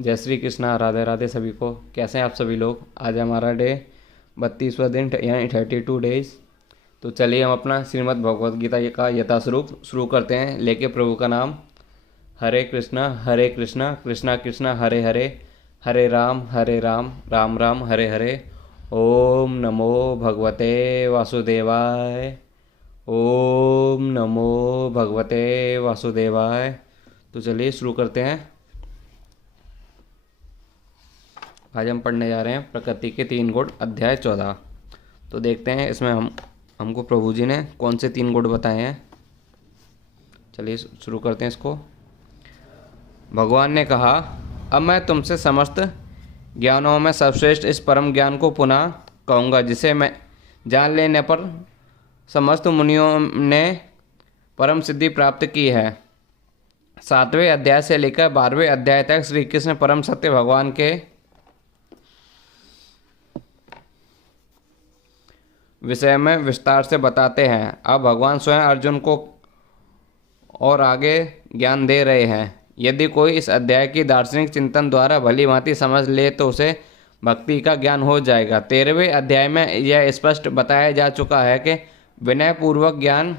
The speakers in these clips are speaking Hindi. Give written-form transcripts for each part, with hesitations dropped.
जय श्री कृष्णा, राधे राधे सभी को। कैसे हैं आप सभी लोग। आज हमारा डे 32वां दिन यानी 32 डेज। तो चलिए हम अपना श्रीमद् भगवद गीता का यथास्वरूप शुरू करते हैं, लेके प्रभु का नाम। हरे कृष्णा कृष्णा कृष्णा हरे हरे, हरे राम राम राम हरे हरे। ओम नमो भगवते वासुदेवाय, ओम नमो भगवते वासुदेवाय। तो चलिए शुरू करते हैं। आज हम पढ़ने जा रहे हैं प्रकृति के 3 गुण, अध्याय 14। तो देखते हैं इसमें हमको प्रभु जी ने कौन से 3 गुण बताए हैं। चलिए शुरू करते हैं इसको। भगवान ने कहा, अब मैं तुमसे समस्त ज्ञानों में सर्वश्रेष्ठ इस परम ज्ञान को पुनः कहूँगा, जिसे मैं जान लेने पर समस्त मुनियों ने परम सिद्धि प्राप्त की है। 7वें अध्याय से लेकर 12वें अध्याय तक श्री कृष्ण परम सत्य भगवान के विषय में विस्तार से बताते हैं। अब भगवान स्वयं अर्जुन को और आगे ज्ञान दे रहे हैं। यदि कोई इस अध्याय की दार्शनिक चिंतन द्वारा भली भांति समझ ले तो उसे भक्ति का ज्ञान हो जाएगा। 13वें अध्याय में यह स्पष्ट बताया जा चुका है कि विनय पूर्वक ज्ञान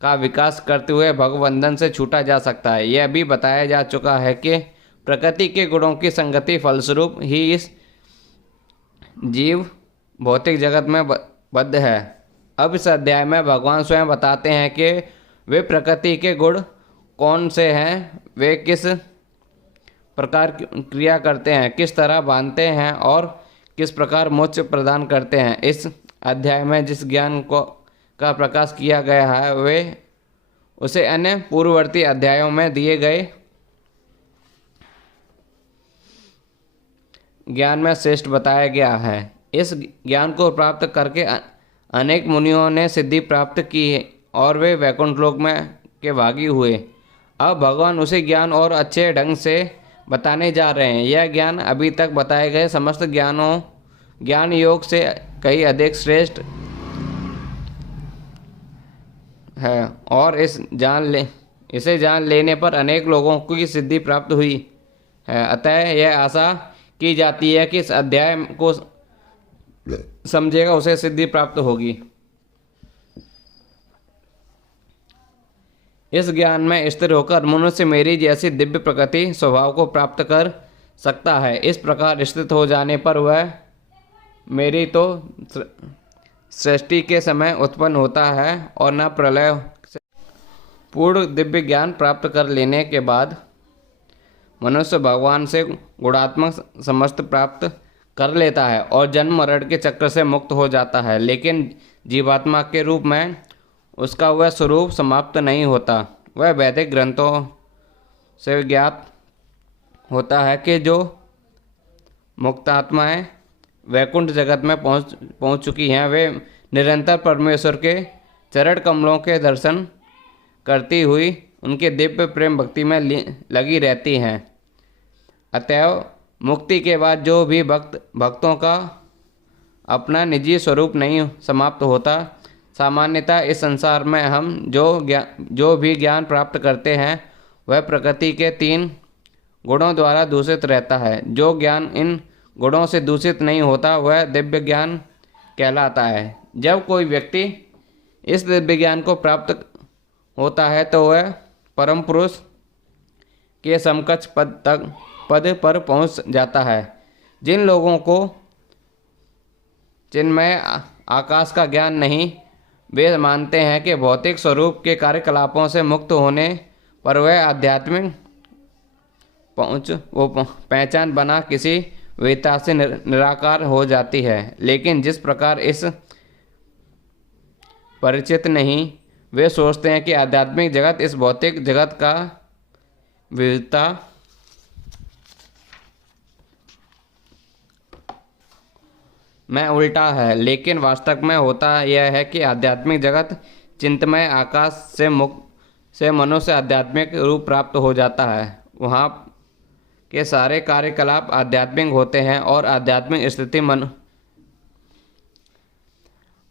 का विकास करते हुए भगवंदन से छूटा जा सकता है। यह भी बताया जा चुका है कि प्रकृति के गुणों की संगति फलस्वरूप ही इस जीव भौतिक जगत में बद्ध है। अब इस अध्याय में भगवान स्वयं बताते हैं कि वे प्रकृति के गुण कौन से हैं, वे किस प्रकार क्रिया करते हैं, किस तरह बांधते हैं और किस प्रकार मोक्ष प्रदान करते हैं। इस अध्याय में जिस ज्ञान का प्रकाश किया गया है वे उसे अन्य पूर्ववर्ती अध्यायों में दिए गए ज्ञान में श्रेष्ठ बताया गया है। इस ज्ञान को प्राप्त करके अनेक मुनियों ने सिद्धि प्राप्त की और वे वैकुंठ लोक में के भागी हुए। अब भगवान उसे ज्ञान और अच्छे ढंग से बताने जा रहे हैं। यह ज्ञान अभी तक बताए गए समस्त ज्ञान योग से कहीं अधिक श्रेष्ठ है और इसे जान लेने पर अनेक लोगों की सिद्धि प्राप्त हुई है। अतः यह आशा की जाती है कि इस अध्याय को समझेगा उसे सिद्धि प्राप्त होगी। इस ज्ञान में स्थिर होकर मनुष्य मेरी जैसी दिव्य प्रकृति स्वभाव को प्राप्त कर सकता है। इस प्रकार स्थित हो जाने पर वह मेरी तो सृष्टि के समय उत्पन्न होता है और न प्रलय से पूर्ण दिव्य ज्ञान प्राप्त कर लेने के बाद मनुष्य भगवान से गुणात्मक समस्त प्राप्त कर लेता है और जन्म मरण के चक्र से मुक्त हो जाता है। लेकिन जीवात्मा के रूप में उसका वह स्वरूप समाप्त नहीं होता। वह वैदिक ग्रंथों से ज्ञात होता है कि जो मुक्तात्माएं वैकुंठ जगत में पहुंच चुकी हैं वे निरंतर परमेश्वर के चरण कमलों के दर्शन करती हुई उनके दिव्य प्रेम भक्ति में लगी रहती हैं। अतएव मुक्ति के बाद जो भी भक्तों का अपना निजी स्वरूप नहीं समाप्त होता। सामान्यतः इस संसार में हम जो भी ज्ञान प्राप्त करते हैं वह प्रकृति के 3 गुणों द्वारा दूषित रहता है। जो ज्ञान इन गुणों से दूषित नहीं होता वह दिव्य ज्ञान कहलाता है। जब कोई व्यक्ति इस दिव्य ज्ञान को प्राप्त होता है तो वह परम पुरुष के समकक्ष पद पर पहुंच जाता है। जिन लोगों को चिन्मय आकाश का ज्ञान नहीं, वे मानते हैं कि भौतिक स्वरूप के कार्यकलापों से मुक्त होने पर वह आध्यात्मिक पहचान बना किसी वेता से निराकार हो जाती है। लेकिन जिस प्रकार इस परिचित नहीं, वे सोचते हैं कि आध्यात्मिक जगत इस भौतिक जगत का विविधता में उल्टा है। लेकिन वास्तव में होता यह है कि आध्यात्मिक जगत चिंतमय आकाश से मनुष्य आध्यात्मिक रूप प्राप्त हो जाता है। वहाँ के सारे कार्यकलाप आध्यात्मिक होते हैं और आध्यात्मिक स्थिति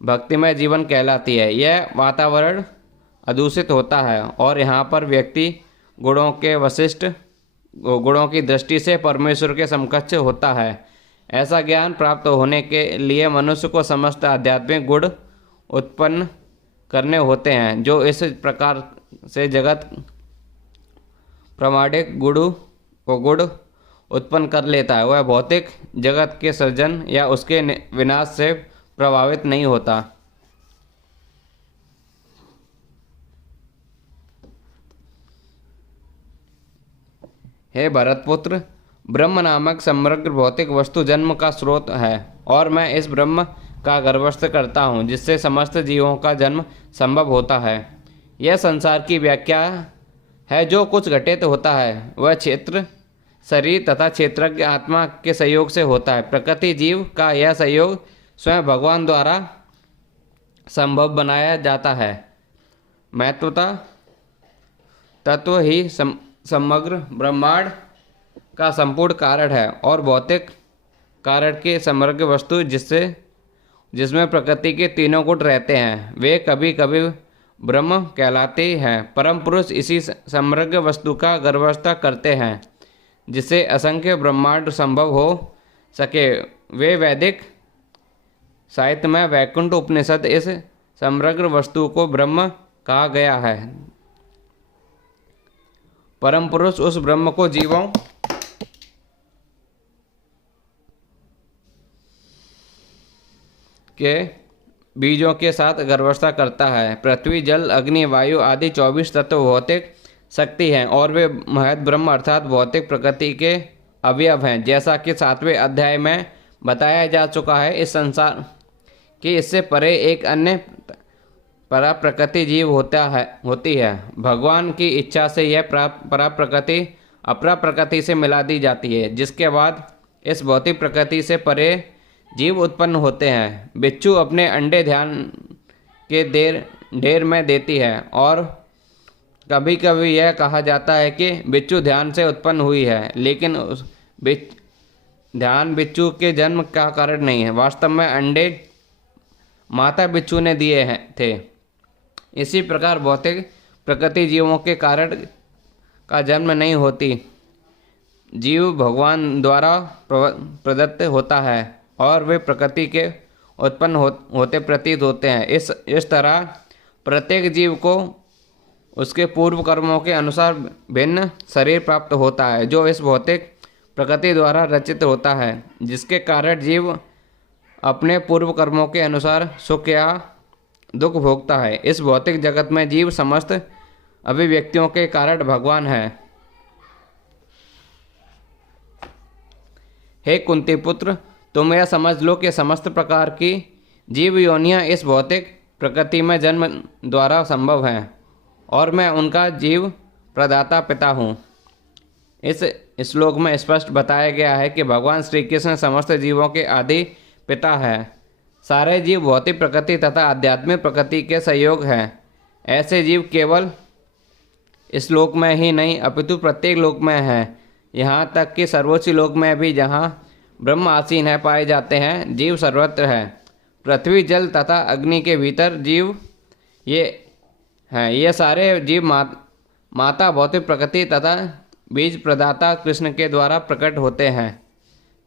भक्तिमय जीवन कहलाती है। यह वातावरण अदूषित होता है और यहाँ पर व्यक्ति गुणों के वशिष्ठ गुणों की दृष्टि से परमेश्वर के समकक्ष होता है। ऐसा ज्ञान प्राप्त होने के लिए मनुष्य को समस्त आध्यात्मिक गुण उत्पन्न करने होते हैं। जो इस प्रकार से जगत प्रामाणिक गुण उत्पन्न कर लेता है, वह भौतिक जगत के सृजन या उसके विनाश से प्रभावित नहीं होता। हे भरतपुत्र, ब्रह्म नामक समग्र भौतिक वस्तु जन्म का स्रोत है और मैं इस ब्रह्म का गर्भस्थ करता हूँ जिससे समस्त जीवों का जन्म संभव होता है। यह संसार की व्याख्या है। जो कुछ घटित होता है वह क्षेत्र शरीर तथा क्षेत्रज्ञ आत्मा के सहयोग से होता है। प्रकृति जीव का यह सहयोग स्वयं भगवान द्वारा संभव बनाया जाता है। महत्वतः तत्व ही समग्र ब्रह्मांड का संपूर्ण कारण है और भौतिक कारण के समग्र वस्तु जिसमें प्रकृति के तीनों गुण रहते हैं वे कभी कभी ब्रह्म कहलाते हैं। परम पुरुष इसी समग्र वस्तु का गर्भस्थ करते हैं जिससे असंख्य ब्रह्मांड संभव हो सके। वे वैदिक साहित्य में वैकुंठ उपनिषद इस समग्र वस्तु को ब्रह्म कहा गया है। परम पुरुष उस ब्रह्म को जीवों के बीजों के साथ गर्भस्थ करता है। पृथ्वी जल अग्नि वायु आदि 24 तत्व भौतिक शक्ति हैं और वे महत ब्रह्म अर्थात भौतिक प्रकृति के अवयव हैं। जैसा कि 7वें अध्याय में बताया जा चुका है, इस संसार की इससे परे एक अन्य परा प्रकृति जीव होती है। भगवान की इच्छा से यह परा प्रकृति अपरा प्रकृति से मिला दी जाती है, जिसके बाद इस भौतिक प्रकृति से परे जीव उत्पन्न होते हैं। बिच्छू अपने अंडे ध्यान के ढेर में देती है और कभी कभी यह कहा जाता है कि बिच्छू ध्यान से उत्पन्न हुई है, लेकिन ध्यान बिच्छू के जन्म का कारण नहीं है। वास्तव में अंडे माता बिच्छू ने दिए थे। इसी प्रकार भौतिक प्रकृति जीवों के कारण का जन्म नहीं होती। जीव भगवान द्वारा प्रदत्त होता है और वे प्रकृति के उत्पन्न होते प्रतीत होते हैं। इस तरह प्रत्येक जीव को उसके पूर्व कर्मों के अनुसार भिन्न शरीर प्राप्त होता है, जो इस भौतिक प्रकृति द्वारा रचित होता है, जिसके कारण जीव अपने पूर्व कर्मों के अनुसार सुख या दुख भोगता है। इस भौतिक जगत में जीव समस्त अभिव्यक्तियों के कारण भगवान है। हे कुंती पुत्र, तुम यह समझ लो कि समस्त प्रकार की जीव योनियां इस भौतिक प्रकृति में जन्म द्वारा संभव हैं और मैं उनका जीव प्रदाता पिता हूँ। इस श्लोक में स्पष्ट बताया गया है कि भगवान श्री कृष्ण समस्त जीवों के आदि पिता है। सारे जीव भौतिक प्रकृति तथा आध्यात्मिक प्रकृति के सहयोग हैं। ऐसे जीव केवल इस लोक में ही नहीं अपितु प्रत्येक लोक में हैं। यहाँ तक कि सर्वोच्च लोक में भी जहाँ ब्रह्म आसीन है पाए जाते हैं। जीव सर्वत्र है। पृथ्वी जल तथा अग्नि के भीतर जीव ये हैं। ये सारे जीव माता भौतिक प्रकृति तथा बीज प्रदाता कृष्ण के द्वारा प्रकट होते हैं।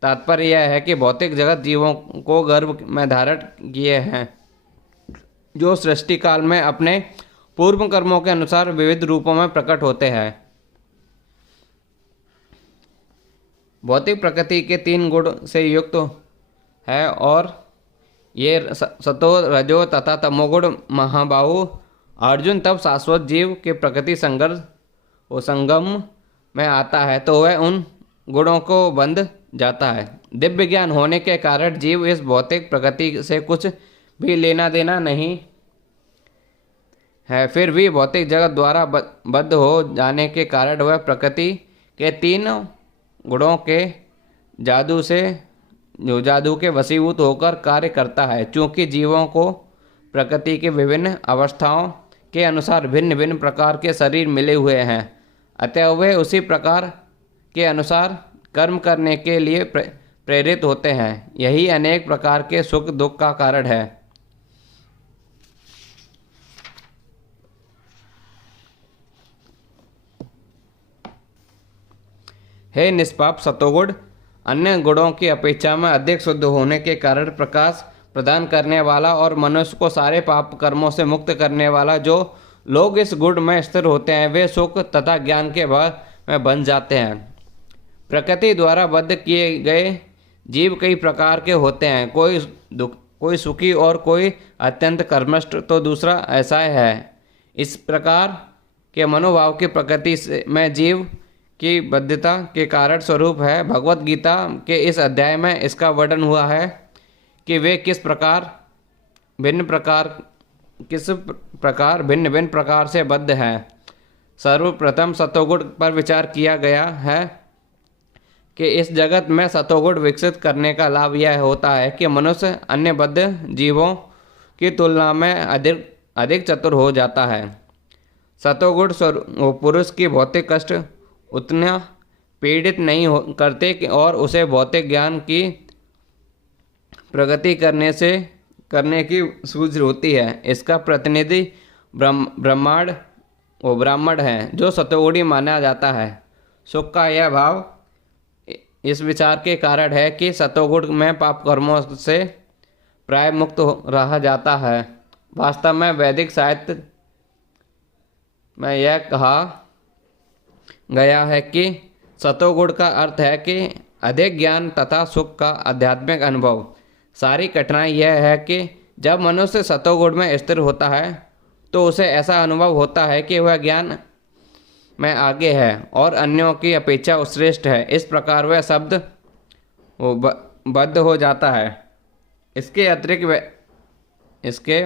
तात्पर्य यह है कि भौतिक जगत जीवों को गर्भ में धारण किए हैं, जो सृष्टि काल में अपने पूर्व कर्मों के अनुसार विविध रूपों में प्रकट होते हैं। भौतिक प्रकृति के 3 गुण से युक्त है और ये सतो रजो तथा तमोगुण महाबाहु अर्जुन तब शाश्वत जीव के प्रकृति संगम में आता है तो वह उन गुणों को बंध जाता है। दिव्य ज्ञान होने के कारण जीव इस भौतिक प्रकृति से कुछ भी लेना देना नहीं है। फिर भी भौतिक जगत द्वारा बद्ध हो जाने के कारण वह प्रकृति के 3 गुणों के जादू के वशीभूत होकर कार्य करता है। चूँकि जीवों को प्रकृति के विभिन्न अवस्थाओं के अनुसार भिन्न भिन्न प्रकार के शरीर मिले हुए हैं, अतः वे उसी प्रकार के अनुसार कर्म करने के लिए प्रेरित होते हैं। यही अनेक प्रकार के सुख दुख का कारण है। हे निष्पाप सतोगुण, अन्य गुणों की अपेक्षा में अधिक शुद्ध होने के कारण प्रकाश प्रदान करने वाला और मनुष्य को सारे पाप कर्मों से मुक्त करने वाला, जो लोग इस गुण में स्थिर होते हैं वे सुख तथा ज्ञान के भाव में बन जाते हैं। प्रकृति द्वारा बद्ध किए गए जीव कई प्रकार के होते हैं, कोई सुखी और कोई अत्यंत कर्मष्ट, तो दूसरा ऐसा है। इस प्रकार के मनोभाव की प्रकृति में जीव की बद्धता के कारण स्वरूप है। भगवत गीता के इस अध्याय में इसका वर्णन हुआ है कि वे किस प्रकार भिन्न भिन्न प्रकार से बद्ध हैं। सर्वप्रथम सतोगुण पर विचार किया गया है कि इस जगत में सतोगुण विकसित करने का लाभ यह होता है कि मनुष्य अन्य बद्ध जीवों की तुलना में अधिक चतुर हो जाता है। सतोगुण पुरुष की भौतिक कष्ट उतना पीड़ित नहीं करते और उसे भौतिक ज्ञान की प्रगति करने की सूझ होती है। इसका प्रतिनिधि ब्राह्मण है जो सतोगुणी माना जाता है। सुख का यह भाव इस विचार के कारण है कि सतोगुण में पाप कर्मों से प्राय मुक्त रहा जाता है। वास्तव में वैदिक साहित्य में यह कहा गया है कि सतोगुण का अर्थ है कि अधिक ज्ञान तथा सुख का आध्यात्मिक अनुभव। सारी कठिनाई यह है कि जब मनुष्य सतोगुण में स्थिर होता है तो उसे ऐसा अनुभव होता है कि वह ज्ञान में आगे है और अन्यों की अपेक्षा श्रेष्ठ है। इस प्रकार वह शब्द बद्ध हो जाता है। इसके अतिरिक्त इसके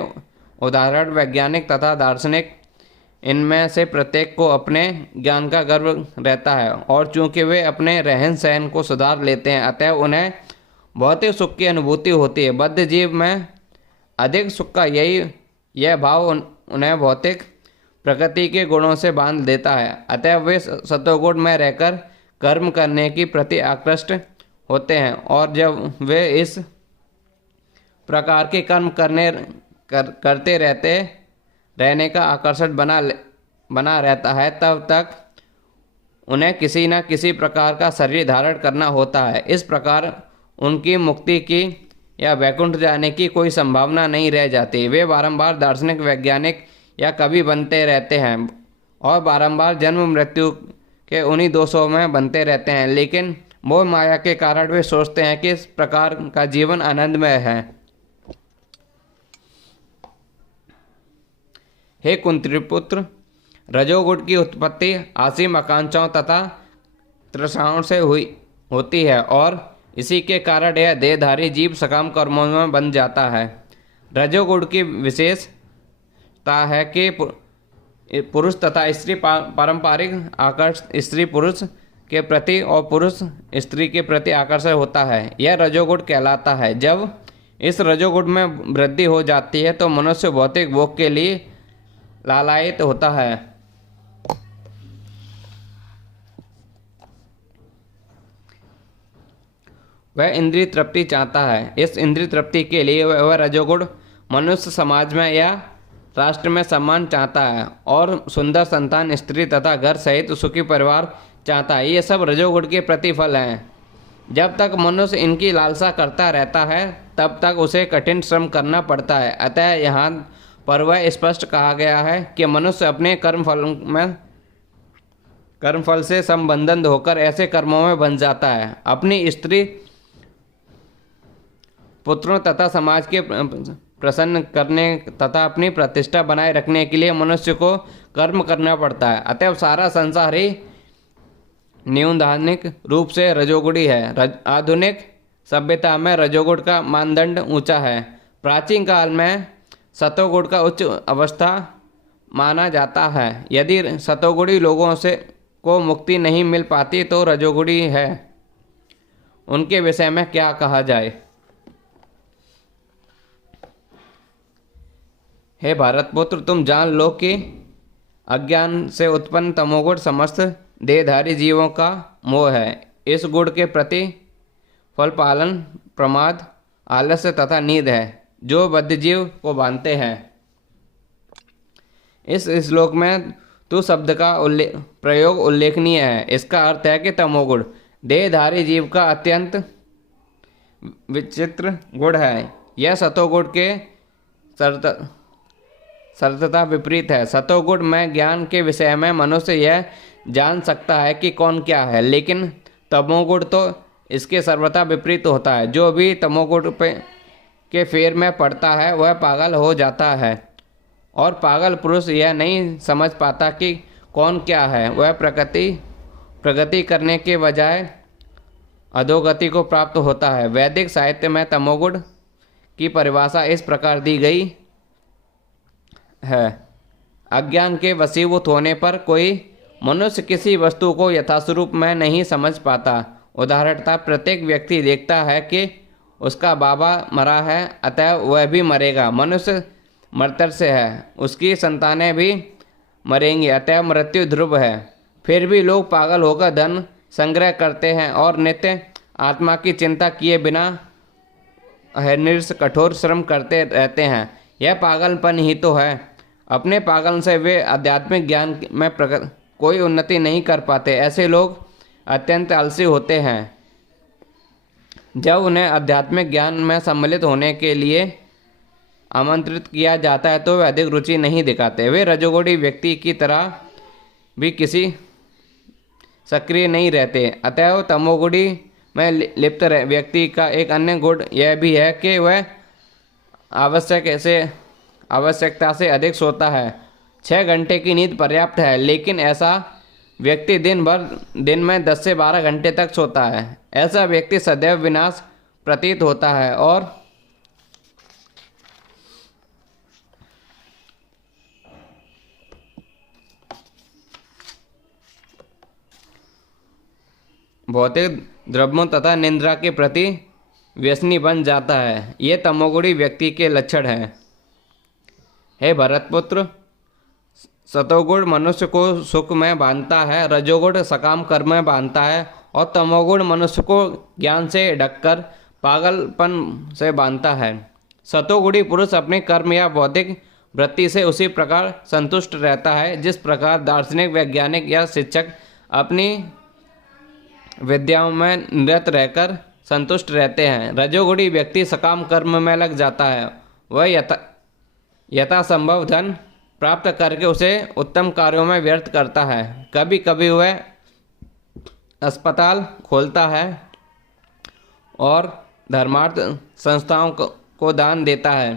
उदाहरण वैज्ञानिक तथा दार्शनिक, इनमें से प्रत्येक को अपने ज्ञान का गर्व रहता है और चूंकि वे अपने रहन सहन को सुधार लेते हैं अतः उन्हें भौतिक सुख की अनुभूति होती है। बद्ध जीव में अधिक सुख का यह भाव उन्हें भौतिक प्रकृति के गुणों से बांध देता है, अतः वे सतोगुण में रहकर कर्म करने की प्रति आकृष्ट होते हैं और जब वे इस प्रकार के कर्म करते रहने का आकर्षण बना रहता है तब तक उन्हें किसी न किसी प्रकार का शरीर धारण करना होता है। इस प्रकार उनकी मुक्ति की या वैकुंठ जाने की कोई संभावना नहीं रह जाती। वे बारंबार दार्शनिक, वैज्ञानिक या कवि बनते रहते हैं और बारंबार जन्म मृत्यु के उन्हीं दोषों में बनते रहते हैं, लेकिन मोह माया के कारण वे सोचते हैं कि इस प्रकार का जीवन आनंदमय है। हे कुंतीपुत्र, रजोगुण की उत्पत्ति असीम आकांक्षाओं तथा तृष्णाओं से होती है और इसी के कारण यह देहधारी जीव सकाम कर्मों में बन जाता है। रजोगुण की विशेषता है कि पुरुष तथा स्त्री पारंपरिक आकर्षण स्त्री पुरुष के प्रति और पुरुष स्त्री के प्रति आकर्षण होता है। यह रजोगुण कहलाता है। जब इस रजोगुण में वृद्धि हो जाती है तो मनुष्य भौतिक भोग के लिए लालायित होता है। वह इंद्रिय तृप्ति चाहता है। इस इंद्रिय तृप्ति के लिए वह रजोगुण मनुष्य समाज में या राष्ट्र में सम्मान चाहता है और सुंदर संतान, स्त्री तथा घर सहित सुखी परिवार चाहता है। ये सब रजोगुण के प्रतिफल हैं। जब तक मनुष्य इनकी लालसा करता रहता है तब तक उसे कठिन श्रम करना पड़ता है। अतः यहाँ पर वह स्पष्ट कहा गया है कि मनुष्य अपने कर्मफल से संबंधित होकर ऐसे कर्मों में बन जाता है। अपनी स्त्री, पुत्रों तथा समाज के प्रसन्न करने तथा अपनी प्रतिष्ठा बनाए रखने के लिए मनुष्य को कर्म करना पड़ता है। अतः सारा संसार ही न्यूनधानिक रूप से रजोगुणी है। आधुनिक सभ्यता में रजोगुण का मानदंड ऊंचा है। प्राचीन काल में सतोगुण का उच्च अवस्था माना जाता है। यदि सतोगुणी लोगों को मुक्ति नहीं मिल पाती तो रजोगुणी है। उनके विषय में क्या कहा जाए। हे भारतपुत्र, तुम जान लो कि अज्ञान से उत्पन्न तमोगुण समस्त देहधारी जीवों का मोह है। इस गुण के प्रति फल पालन, प्रमाद, आलस्य तथा नींद है जो बद्धजीव को बांधते हैं। इस श्लोक में तू शब्द का प्रयोग उल्लेखनीय है। इसका अर्थ है कि तमोगुण देहधारी जीव का अत्यंत विचित्र गुण है। यह सतोगुण के सर्वथा विपरीत है। सतोगुण में ज्ञान के विषय में मनुष्य यह जान सकता है कि कौन क्या है, लेकिन तमोगुण तो इसके सर्वथा विपरीत होता है। जो भी तमोगुण के फेर में पड़ता है वह पागल हो जाता है, और पागल पुरुष यह नहीं समझ पाता कि कौन क्या है। वह प्रगति करने के बजाय अधोगति को प्राप्त होता है। वैदिक साहित्य में तमोगुण की परिभाषा इस प्रकार दी गई है। अज्ञान के वशीभूत होने पर कोई मनुष्य किसी वस्तु को यथास्वरूप में नहीं समझ पाता। उदाहरणतः प्रत्येक व्यक्ति देखता है कि उसका बाबा मरा है, अतः वह भी मरेगा। मनुष्य मरतर से है, उसकी संतानें भी मरेंगी, अतः मृत्यु ध्रुव है। फिर भी लोग पागल होकर धन संग्रह करते हैं और नित्य आत्मा की चिंता किए बिना अहर्निश कठोर श्रम करते रहते हैं। यह पागलपन ही तो है। अपने पागल से वे आध्यात्मिक ज्ञान में कोई उन्नति नहीं कर पाते। ऐसे लोग अत्यंत आलसी होते हैं। जब उन्हें आध्यात्मिक ज्ञान में सम्मिलित होने के लिए आमंत्रित किया जाता है तो वे अधिक रुचि नहीं दिखाते। वे रजोगुणी व्यक्ति की तरह भी किसी सक्रिय नहीं रहते। अतएव तमोगुणी में लिप्त व्यक्ति का एक अन्य गुण यह भी है कि वह आवश्यकता से अधिक सोता है। 6 घंटे की नींद पर्याप्त है, लेकिन ऐसा व्यक्ति दिन में 10 से 12 घंटे तक सोता है। ऐसा व्यक्ति सदैव विनाश प्रतीत होता है और भौतिक द्रव्यों तथा निंद्रा के प्रति व्यसनी बन जाता है। ये तमोगुणी व्यक्ति के लक्षण हैं। हे भरतपुत्र, सतोगुण मनुष्य को सुख में बांधता है, रजोगुण सकाम कर्म में बांधता है और तमोगुण मनुष्य को ज्ञान से ढककर पागलपन से बांधता है। सतोगुणी पुरुष अपने कर्म या बौद्धिक वृत्ति से उसी प्रकार संतुष्ट रहता है जिस प्रकार दार्शनिक, वैज्ञानिक या शिक्षक अपनी विद्याओं में निरत रहकर संतुष्ट रहते हैं। रजोगुणी व्यक्ति सकाम कर्म में लग जाता है। वह यथासंभव धन प्राप्त करके उसे उत्तम कार्यों में व्यर्थ करता है। कभी कभी वह अस्पताल खोलता है और धर्मार्थ संस्थाओं को दान देता है।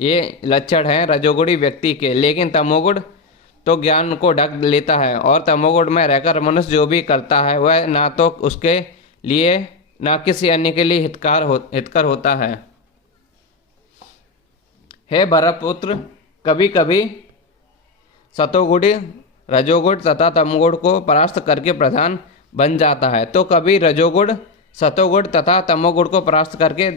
ये लक्षण हैं रजोगुणी व्यक्ति के। लेकिन तमोगुण तो ज्ञान को ढक लेता है, और तमोगुण में रहकर मनुष्य जो भी करता है वह ना तो उसके लिए ना किसी अन्य के लिए हितकर होता है। हे भरतपुत्र, कभी कभी सतोगुण रजोगुण तथा तमोगुण को परास्त करके प्रधान बन जाता है, तो कभी रजोगुण सतोगुण तथा तमोगुण को परास्त करके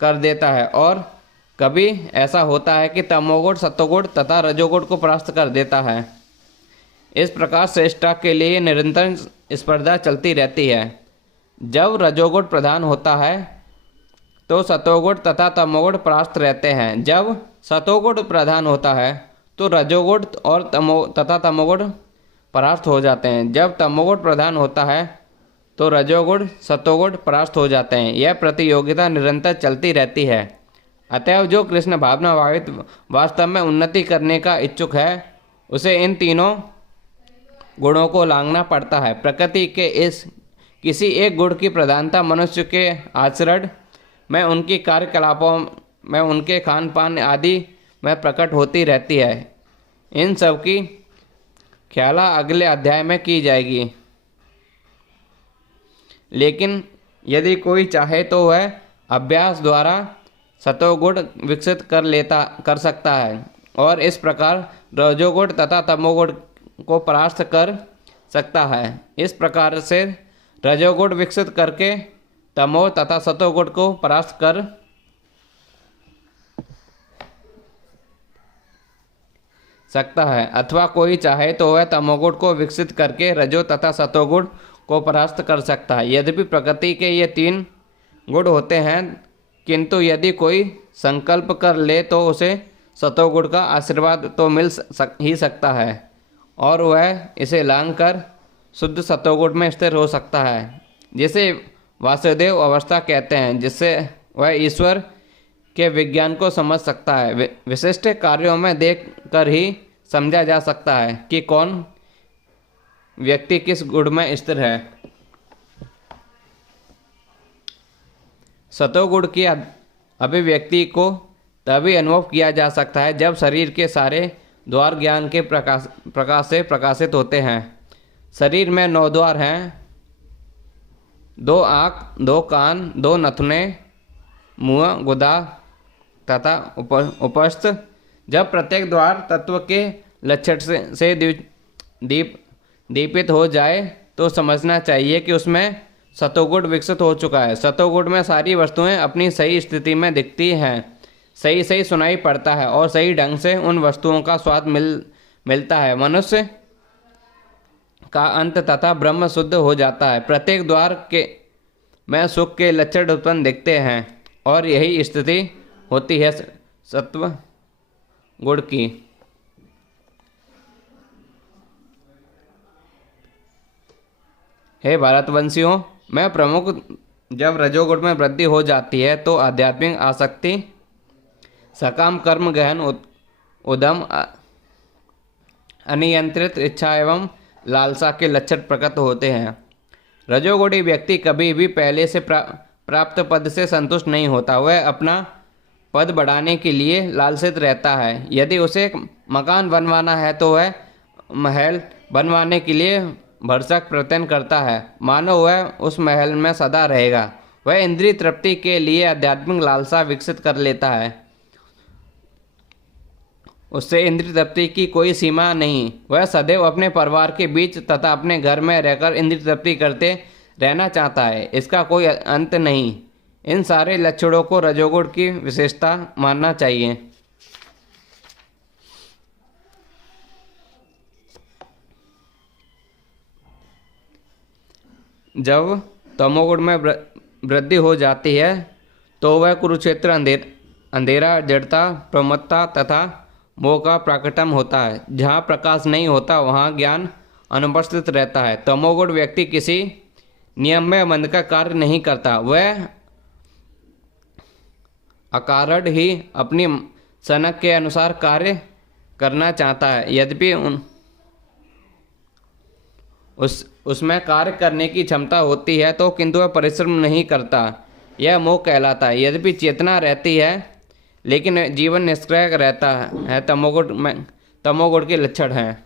कर देता है, और कभी ऐसा होता है कि तमोगुण सतोगुण तथा रजोगुण को परास्त कर देता है। इस प्रकार श्रेष्ठता के लिए निरंतर स्पर्धा चलती रहती है। जब रजोगुण प्रधान होता है तो सतोगुण तथा तमोगुण परास्त रहते हैं। जब सतोगुण प्रधान होता है तो रजोगुण और तथा तमोगुण परास्त हो जाते हैं। जब तमोगुण प्रधान होता है तो रजोगुण सतोगुण परास्त हो जाते हैं। यह प्रतियोगिता निरंतर चलती रहती है। अतएव जो कृष्ण भावना भावित वास्तव में उन्नति करने का इच्छुक है उसे इन तीनों गुणों को लांघना पड़ता है। प्रकृति के इस किसी एक गुण की प्रधानता मनुष्य के आचरण में, उनकी कार्यकलापों में, उनके खान पान आदि में प्रकट होती रहती है। इन सब की ख्याला अगले अध्याय में की जाएगी। लेकिन यदि कोई चाहे तो वह अभ्यास द्वारा सतोगुण विकसित कर सकता है और इस प्रकार रजोगुण तथा तमोगुण को परास्त कर सकता है। इस प्रकार से रजोगुण विकसित करके तमो तथा सतोगुण को परास्त कर सकता है, अथवा कोई चाहे तो वह तमोगुण को विकसित करके रजो तथा सतोगुण को परास्त कर सकता है। यद्यपि प्रकृति के ये 3 गुण होते हैं, किंतु यदि कोई संकल्प कर ले तो उसे सतोगुण का आशीर्वाद तो मिल ही सकता है। और वह इसे लांघकर शुद्ध सतोगुण में स्थिर हो सकता है, जिसे वासुदेव अवस्था कहते हैं, जिससे वह ईश्वर के विज्ञान को समझ सकता है। विशिष्ट कार्यों में देख कर ही समझा जा सकता है कि कौन व्यक्ति किस गुण में स्थिर है। सतोगुण की अभिव्यक्ति को तभी अनुभव किया जा सकता है जब शरीर के सारे द्वार ज्ञान के प्रकाश से प्रकाशित होते हैं। शरीर में 9 द्वार हैं, 2 आँख, 2 कान, 2 नथुने, मुँह, गुदा तथा उपस्थ। जब प्रत्येक द्वार तत्व के लक्षण से दीपित हो जाए तो समझना चाहिए कि उसमें सतोगुण विकसित हो चुका है। सतोगुण में सारी वस्तुएं अपनी सही स्थिति में दिखती हैं, सही सुनाई पड़ता है और सही ढंग से उन वस्तुओं का स्वाद मिलता है। मनुष्य का अंत तथा ब्रह्म शुद्ध हो जाता है। प्रत्येक द्वार के में सुख के लक्षण उत्पन्न दिखते हैं और यही स्थिति होती है सत्व गुण की। हे भारतवंशियों, मैं प्रमुख जब रजोगुण में वृद्धि हो जाती है तो आध्यात्मिक आसक्ति, सकाम कर्म, गहन उद्यम, अनियंत्रित इच्छा एवं लालसा के लक्षण प्रकट होते हैं। रजोगुणी व्यक्ति कभी भी पहले से प्राप्त पद से संतुष्ट नहीं होता। वह अपना पद बढ़ाने के लिए लालसित रहता है। यदि उसे मकान बनवाना है तो वह महल बनवाने के लिए भरसक प्रयत्न करता है, मानो वह उस महल में सदा रहेगा। वह इंद्रिय तृप्ति के लिए आध्यात्मिक लालसा विकसित कर लेता है। उससे इंद्रिय तृप्ति की कोई सीमा नहीं। वह सदैव अपने परिवार के बीच तथा अपने घर में रहकर इंद्रिय तृप्ति करते रहना चाहता है। इसका कोई अंत नहीं। इन सारे लक्षणों को रजोगुण की विशेषता मानना चाहिए। जब तमोगुण में वृद्धि हो जाती है तो वह कुरुक्षेत्र अंधेरा, जड़ता, प्रमत्ता तथा मोह का प्राकटम होता है। जहाँ प्रकाश नहीं होता वहाँ ज्ञान अनुपस्थित रहता है। तमोगुण व्यक्ति किसी नियम में मन का कार्य नहीं करता। वह अकारण ही अपनी सनक के अनुसार कार्य करना चाहता है। यद्यपि उसमें कार्य करने की क्षमता होती है तो किंतु वह परिश्रम नहीं करता। यह मोह कहलाता है। यद्यपि चेतना रहती है लेकिन जीवन निष्क्रिय रहता है। तमोगुण के लक्षण हैं।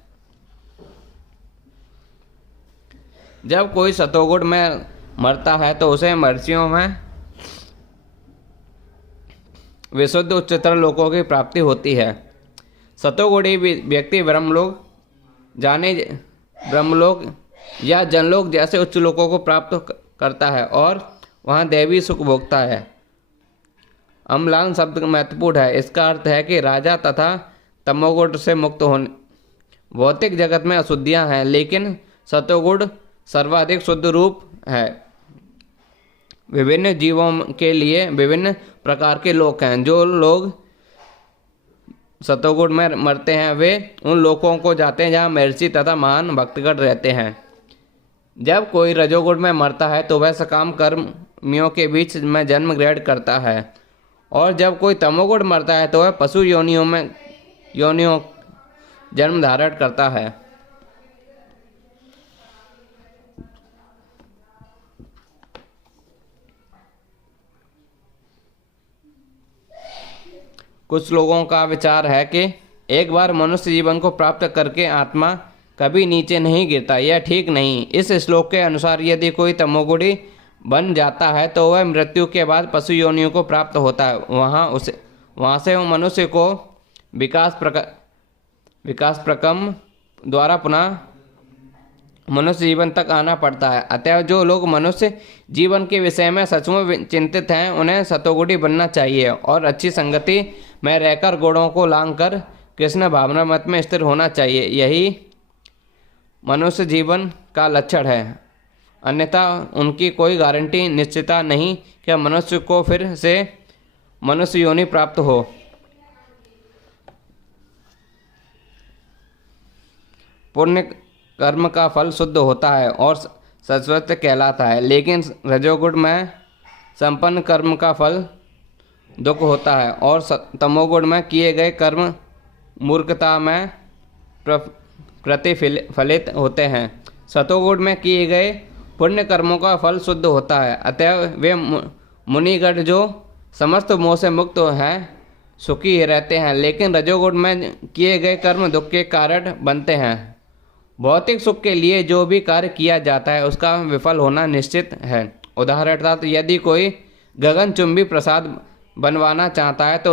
जब कोई सतोगुण में मरता है तो उसे महर्षियों में विशुद्ध उच्चतर लोकों की प्राप्ति होती है। सतोगुणी व्यक्ति ब्रह्मलोक या जनलोक जैसे उच्च लोकों को प्राप्त करता है और वहाँ दैवी सुख भोगता है। अम्लान शब्द महत्वपूर्ण है। इसका अर्थ है कि राजा तथा तमोगुण से मुक्त होने। भौतिक जगत में अशुद्धियाँ हैं लेकिन सतोगुण सर्वाधिक शुद्ध रूप है। विभिन्न जीवों के लिए विभिन्न प्रकार के लोक हैं। जो लोग सतोगुण में मरते हैं वे उन लोकों को जाते हैं जहाँ महर्षि तथा महान भक्तगण रहते हैं। जब कोई रजोगुण में मरता है तो वह सकाम कर्मियों के बीच में जन्म ग्रहण करता है और जब कोई तमोगुण मरता है तो वह पशु योनियों जन्म धारण करता है। कुछ लोगों का विचार है कि एक बार मनुष्य जीवन को प्राप्त करके आत्मा कभी नीचे नहीं गिरता। यह ठीक नहीं। इस श्लोक के अनुसार यदि कोई तमोगुणी बन जाता है तो वह मृत्यु के बाद पशु योनियों को प्राप्त होता है। वहाँ से मनुष्य को विकास प्रक्रम द्वारा पुनः मनुष्य जीवन तक आना पड़ता है। अतः जो लोग मनुष्य जीवन के विषय में सचमुच चिंतित हैं उन्हें सतोगुणी बनना चाहिए और अच्छी संगति में रहकर गुणों को लांघकर कृष्ण भावना मत में स्थिर होना चाहिए। यही मनुष्य जीवन का लक्षण है। अन्यथा उनकी कोई गारंटी निश्चितता नहीं कि मनुष्य को फिर से मनुष्य योनि प्राप्त हो। पुण्य कर्म का फल शुद्ध होता है और शाश्वत कहलाता है, लेकिन रजोगुण में संपन्न कर्म का फल दुख होता है और तमोगुण में किए गए कर्म मूर्खता में प्रतिफलित होते हैं। सतोगुण में किए गए पुण्य कर्मों का फल शुद्ध होता है, अतः वे मुनिगण जो समस्त मोह से मुक्त हैं सुखी रहते हैं, लेकिन रजोगुण में किए गए कर्म दुख के कारण बनते हैं। भौतिक सुख के लिए जो भी कार्य किया जाता है उसका विफल होना निश्चित है। उदाहरणार्थ यदि कोई गगनचुंबी प्रसाद बनवाना चाहता है तो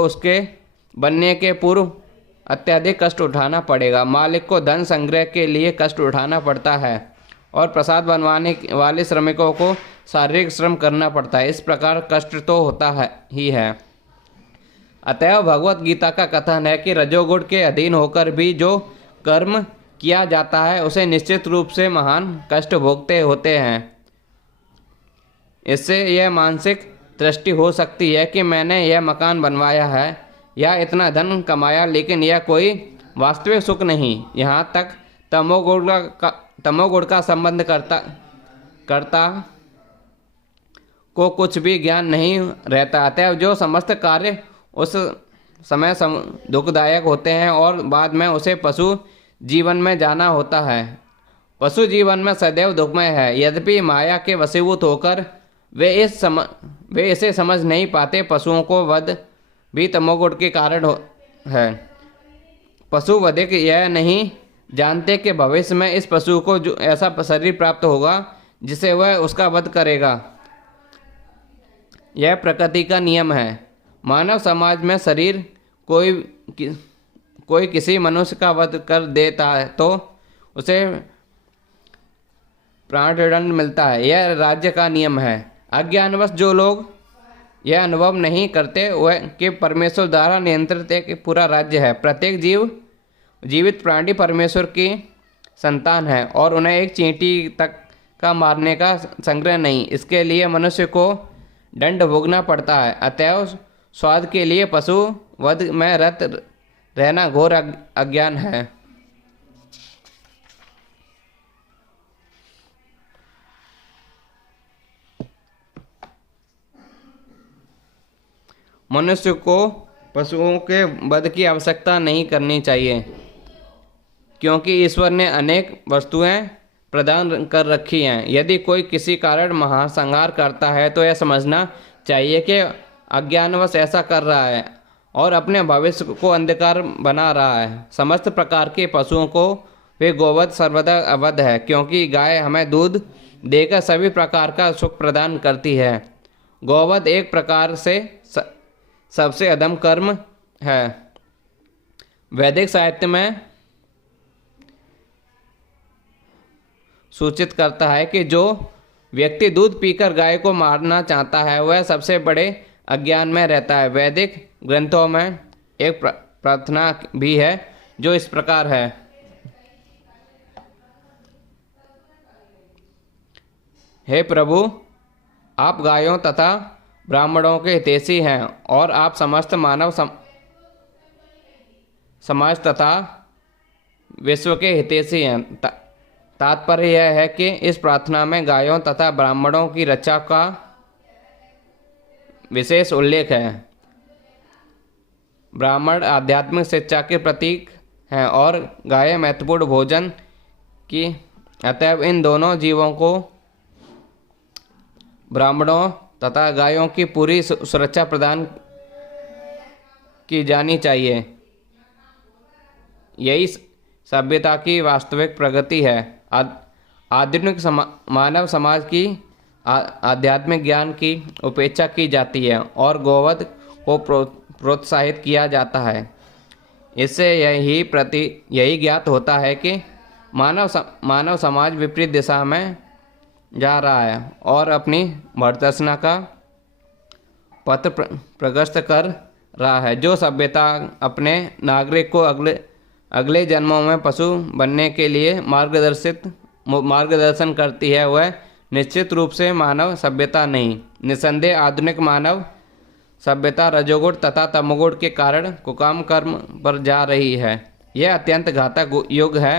उसके बनने के पूर्व अत्यधिक कष्ट उठाना पड़ेगा। मालिक को धन संग्रह के लिए कष्ट उठाना पड़ता है और प्रसाद बनवाने वाले श्रमिकों को शारीरिक श्रम करना पड़ता है। इस प्रकार कष्ट तो होता ही है। अतएव भगवत गीता का कथन है कि रजोगुण के अधीन होकर भी जो कर्म किया जाता है उसे निश्चित रूप से महान कष्ट भोगते होते हैं। इससे यह मानसिक दृष्टि हो सकती है कि मैंने यह मकान बनवाया है या इतना धन कमाया, लेकिन यह कोई वास्तविक सुख नहीं। यहाँ तक तमोगुण का संबंध करता को कुछ भी ज्ञान नहीं रहता। अतः जो समस्त कार्य उस समय दुखदायक होते हैं और बाद में उसे पशु जीवन में जाना होता है। पशु जीवन में सदैव दुखमय है। यद्यपि माया के वशीभूत होकर वे इसे समझ नहीं पाते। पशुओं को वध भी तमोगुण के कारण है। पशु वधिक यह नहीं जानते कि भविष्य में इस पशु को जो ऐसा शरीर प्राप्त होगा जिसे वह उसका वध करेगा। यह प्रकृति का नियम है। मानव समाज में शरीर कोई किसी मनुष्य का वध कर देता है तो उसे प्राणदंड मिलता है। यह राज्य का नियम है। अज्ञानवश जो लोग यह अनुभव नहीं करते वह कि परमेश्वर द्वारा नियंत्रित एक पूरा राज्य है। प्रत्येक जीवित प्राणी परमेश्वर की संतान है और उन्हें एक चींटी तक का मारने का संग्रह नहीं। इसके लिए मनुष्य को दंड भोगना पड़ता है। अतएव स्वाद के लिए पशु वध में रत रहना घोर अज्ञान है। मनुष्य को पशुओं के वध की आवश्यकता नहीं करनी चाहिए, क्योंकि ईश्वर ने अनेक वस्तुएं प्रदान कर रखी हैं। यदि कोई किसी कारण महासंहार करता है तो यह समझना चाहिए कि अज्ञानवश ऐसा कर रहा है और अपने भविष्य को अंधकार बना रहा है। समस्त प्रकार के पशुओं को वे गोवध सर्वदा अवध है, क्योंकि गाय हमें दूध देकर सभी प्रकार का सुख प्रदान करती है। गोवध एक प्रकार से सबसे अधम कर्म है। वैदिक साहित्य में सूचित करता है कि जो व्यक्ति दूध पीकर गाय को मारना चाहता है वह सबसे बड़े अज्ञान में रहता है। वैदिक ग्रंथों में एक प्रार्थना भी है जो इस प्रकार है। हे प्रभु, आप गायों तथा ब्राह्मणों के हितैषी हैं और आप समस्त मानव समाज तथा विश्व के हितैषी हैं। तात्पर्य यह है कि इस प्रार्थना में गायों तथा ब्राह्मणों की रक्षा का विशेष उल्लेख है। ब्राह्मण आध्यात्मिक शिक्षा के प्रतीक हैं और गायें महत्वपूर्ण भोजन की। अतएव इन दोनों जीवों को, ब्राह्मणों तथा गायों की पूरी सुरक्षा प्रदान की जानी चाहिए। यही सभ्यता की वास्तविक प्रगति है। आधुनिक मानव समाज की आध्यात्मिक ज्ञान की उपेक्षा की जाती है और गोवध को प्रोत्साहित किया जाता है। इससे यही ज्ञात होता है कि मानव समाज विपरीत दिशा में जा रहा है और अपनी भर्त्सना का पथ प्रशस्त कर रहा है। जो सभ्यता अपने नागरिक को अगले जन्मों में पशु बनने के लिए मार्गदर्शन करती है वह निश्चित रूप से मानव सभ्यता नहीं। निसंदेह आधुनिक मानव सभ्यता रजोगुण तथा तमोगुण के कारण कुकाम कर्म पर जा रही है। यह अत्यंत घातक युग है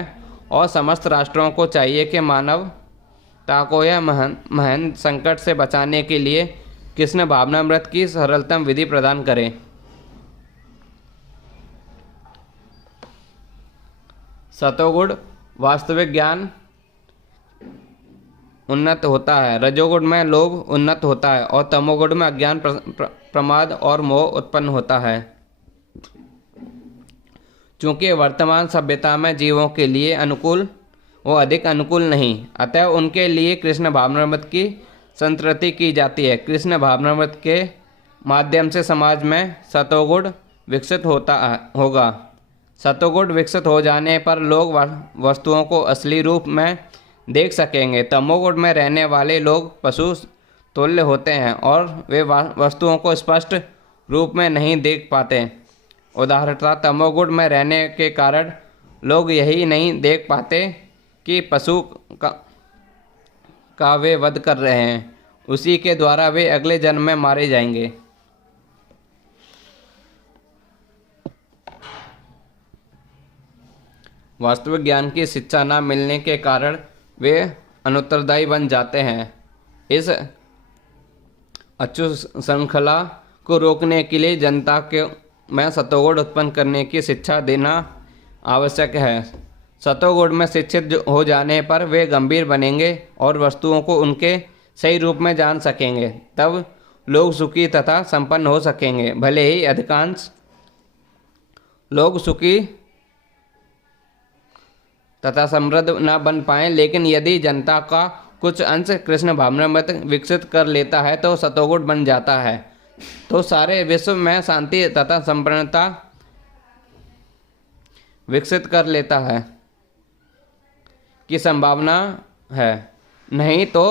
और समस्त राष्ट्रों को चाहिए कि मानवता को यह महान संकट से बचाने के लिए कृष्ण भावनामृत की सरलतम विधि प्रदान करें। सतोगुण वास्तविक ज्ञान उन्नत होता है, रजोगुण में लोभ उन्नत होता है और तमोगुण में अज्ञान प्रमाद और मोह उत्पन्न होता है। चूँकि वर्तमान सभ्यता में जीवों के लिए अनुकूल वो अधिक अनुकूल नहीं, अतः उनके लिए कृष्ण भावनामृत की संतृप्ति की जाती है। कृष्ण भावनामृत के माध्यम से समाज में सतोगुण विकसित होगा। सतोगुण विकसित हो जाने पर लोग वस्तुओं को असली रूप में देख सकेंगे। तमोगुण में रहने वाले लोग पशु तुल्य होते हैं और वे वस्तुओं को स्पष्ट रूप में नहीं देख पाते। उदाहरणतः तमोगुण में रहने के कारण लोग यही नहीं देख पाते कि पशु का वे वध कर रहे हैं, उसी के द्वारा वे अगले जन्म में मारे जाएंगे। वास्तविक ज्ञान की शिक्षा न मिलने के कारण वे अनुत्तरदायी बन जाते हैं। इस अच्युत श्रृंखला को रोकने के लिए जनता के में सतोगुण उत्पन्न करने की शिक्षा देना आवश्यक है। सतोगुण में शिक्षित हो जाने पर वे गंभीर बनेंगे और वस्तुओं को उनके सही रूप में जान सकेंगे। तब लोग सुखी तथा संपन्न हो सकेंगे। भले ही अधिकांश लोग सुखी तथा समृद्ध न बन पाएं, लेकिन यदि जनता का कुछ अंश कृष्ण भावनामृत विकसित कर लेता है तो सतोगुण बन जाता है, तो सारे विश्व में शांति तथा संपन्नता विकसित कर लेता है की संभावना है। नहीं तो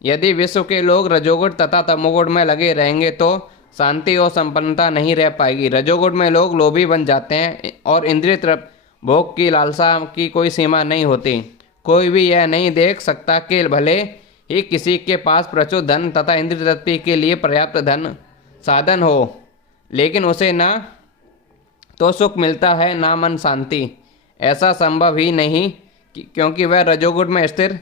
यदि विश्व के लोग रजोगुण तथा तमोगुण में लगे रहेंगे तो शांति और संपन्नता नहीं रह पाएगी। रजोगुण में लोग लोभी बन जाते हैं और इंद्रिय तरफ भोग की लालसा की कोई सीमा नहीं होती। कोई भी यह नहीं देख सकता कि भले ही किसी के पास प्रचुर धन तथा इंद्रिय तृप्ति के लिए पर्याप्त धन साधन हो, लेकिन उसे ना तो सुख मिलता है ना मन शांति। ऐसा संभव ही नहीं क्योंकि वह रजोगुण में स्थिर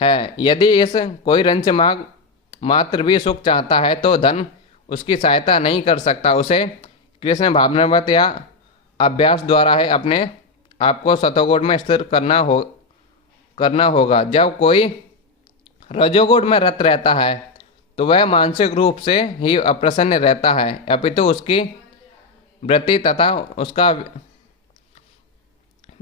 है। यदि इस कोई रंच मात्र भी सुख चाहता है तो धन उसकी सहायता नहीं कर सकता। उसे कृष्ण भावनामृत या अभ्यास द्वारा है अपने आपको सतोगुण में स्थिर करना होगा। जब कोई रजोगुण में रत रहता है तो वह मानसिक रूप से ही अप्रसन्न रहता है, अपितु उसकी वृत्ति तथा उसका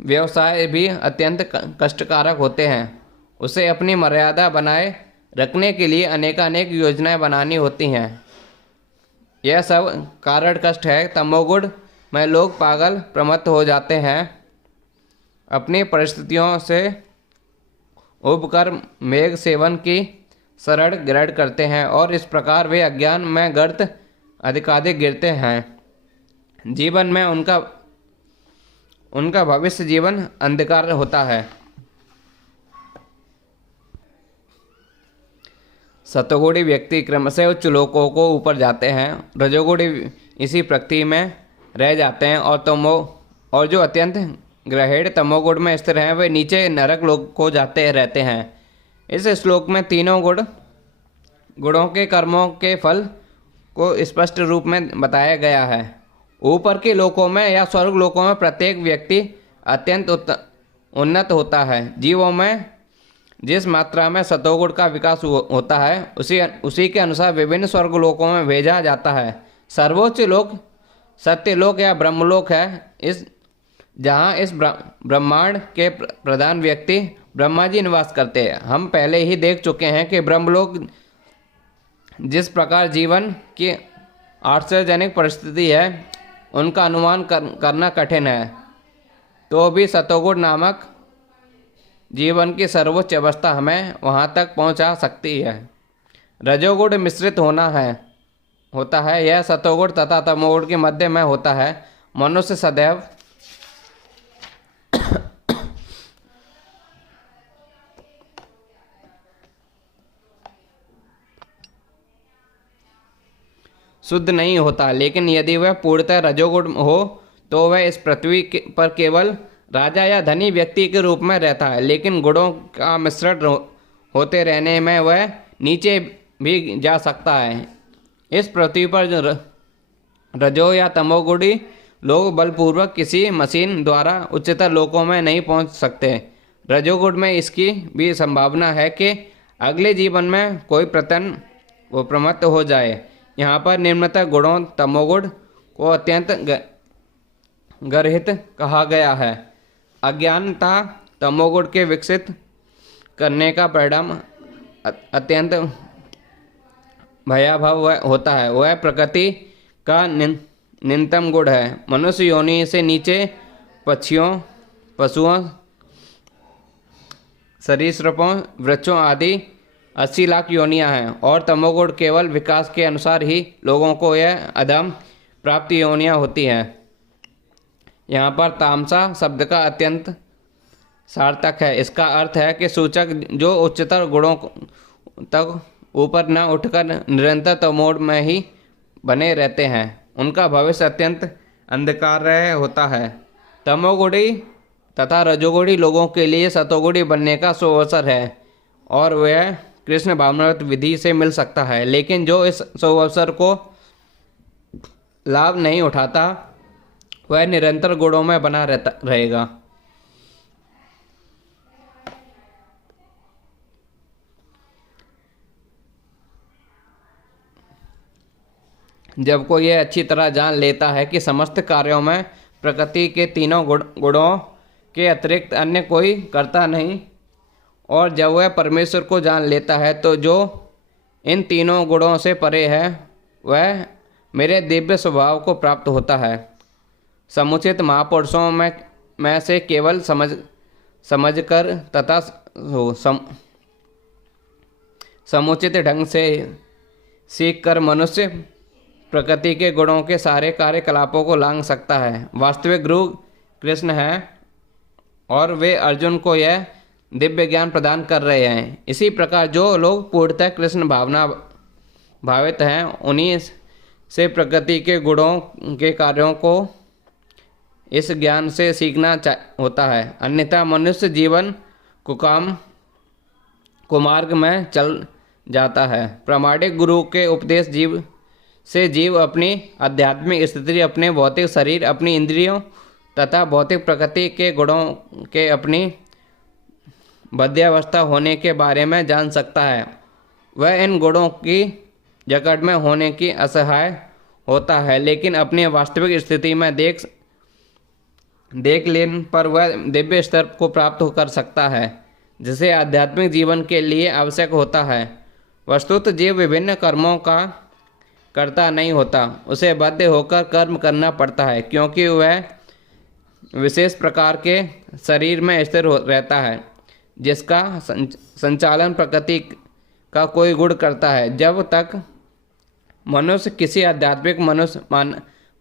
व्यवसाय भी अत्यंत कष्टकारक होते हैं। उसे अपनी मर्यादा बनाए रखने के लिए अनेकानेक योजनाएं बनानी होती हैं। यह सब कारण कष्ट है। तमोगुण में लोग पागल प्रमत्त हो जाते हैं, अपनी परिस्थितियों से उबकर मेघ सेवन की शरण ग्रहण करते हैं और इस प्रकार वे अज्ञान में गर्त अधिकाधिक गिरते हैं। जीवन में उनका भविष्य जीवन अंधकार होता है। सतोगुणी व्यक्ति क्रमशः उच्च लोकों को ऊपर जाते हैं, रजोगुणी इसी प्रकृति में रह जाते हैं और जो अत्यंत ग्रहण तमोगुण में स्थिर हैं वे नीचे नरक लोक को जाते रहते हैं। इस श्लोक में तीनों गुणों के कर्मों के फल को स्पष्ट रूप में बताया गया है। ऊपर के लोकों में या स्वर्ग लोकों में प्रत्येक व्यक्ति अत्यंत उन्नत होता है। जीवों में जिस मात्रा में सतोगुण का विकास होता है उसी के अनुसार विभिन्न स्वर्ग लोकों में भेजा जाता है। सर्वोच्च लोक सत्यलोक या ब्रह्मलोक है, जहाँ इस ब्रह्मांड के प्रधान व्यक्ति ब्रह्मा जी निवास करते हैं। हम पहले ही देख चुके हैं कि ब्रह्मलोक जिस प्रकार जीवन की आश्चर्यजनक परिस्थिति है उनका अनुमान करना कठिन है, तो भी सतोगुण नामक जीवन की सर्वोच्च अवस्था हमें वहाँ तक पहुँचा सकती है। रजोगुण मिश्रित होता है, यह सतोगुण तथा तमोगुण के मध्य में होता है। मनुष्य सदैव शुद्ध नहीं होता, लेकिन यदि वह पूर्णतः रजोगुण हो तो वह इस पृथ्वी पर केवल राजा या धनी व्यक्ति के रूप में रहता है, लेकिन गुणों का मिश्रण होते रहने में वह नीचे भी जा सकता है। इस पृथ्वी पर जो रजो या तमोगुणी लोग बलपूर्वक किसी मशीन द्वारा उच्चतर लोकों में नहीं पहुंच सकते। रजोगुण में इसकी भी संभावना है कि अगले जीवन में कोई प्रमत्त हो जाए। यहाँ पर निम्नतर गुणों तमोगुण को अत्यंत गर्हित कहा गया है। अज्ञानता तमोगुण के विकसित करने का परिणाम अत्यंत भयावह होता है। वह प्रकृति का न्यूनतम गुण है। मनुष्य योनि से नीचे पशुओं, सरीसृपों, वृक्षों आदि 80 लाख योनियां हैं और तमोगुण केवल विकास के अनुसार ही लोगों को यह अधम प्राप्त योनियां होती हैं। यहाँ पर तामसा शब्द का अत्यंत सार्थक है। इसका अर्थ है कि सूचक जो उच्चतर गुणों तक ऊपर न उठकर निरंतर तमोगुण में ही बने रहते हैं, उनका भविष्य अत्यंत अंधकारमय होता है। तमोगुणी तथा रजोगुणी लोगों के लिए सतोगुणी बनने का सुअवसर है और वह कृष्ण भावनामृत विधि से मिल सकता है। लेकिन जो इस सुअवसर को लाभ नहीं उठाता वह निरंतर गुणों में बना रहेगा। जब कोई यह अच्छी तरह जान लेता है कि समस्त कार्यों में प्रकृति के तीनों गुणों के अतिरिक्त अन्य कोई करता नहीं, और जब वह परमेश्वर को जान लेता है तो जो इन तीनों गुणों से परे है वह मेरे दिव्य स्वभाव को प्राप्त होता है। समुचित महापुरुषों में से केवल समझकर तथा समुचित ढंग से सीखकर मनुष्य प्रकृति के गुणों के सारे कार्यकलापों को लांघ सकता है। वास्तविक गुरु कृष्ण हैं और वे अर्जुन को यह दिव्य ज्ञान प्रदान कर रहे हैं। इसी प्रकार जो लोग पूर्णतः कृष्ण भावना भावित हैं उन्हीं से प्रकृति के गुणों के कार्यों को इस ज्ञान से सीखना होता है। अन्यथा मनुष्य जीवन कुमार्ग में चल जाता है। प्रामाणिक गुरु के उपदेश जीव अपनी आध्यात्मिक स्थिति, अपने भौतिक शरीर, अपनी इंद्रियों तथा भौतिक प्रकृति के गुणों के अपनी बद्धावस्था होने के बारे में जान सकता है। वह इन गुणों की जकड़ में होने की असहाय होता है, लेकिन अपनी वास्तविक स्थिति में देख लेने पर वह दिव्य स्तर को प्राप्त कर सकता है जिसे आध्यात्मिक जीवन के लिए आवश्यक होता है। वस्तुतः जीव विभिन्न कर्मों का करता नहीं होता, उसे बाध्य होकर कर्म करना पड़ता है क्योंकि वह विशेष प्रकार के शरीर में स्थिर रहता है जिसका संचालन प्रकृति का कोई गुण करता है। जब तक मनुष्य किसी आध्यात्मिक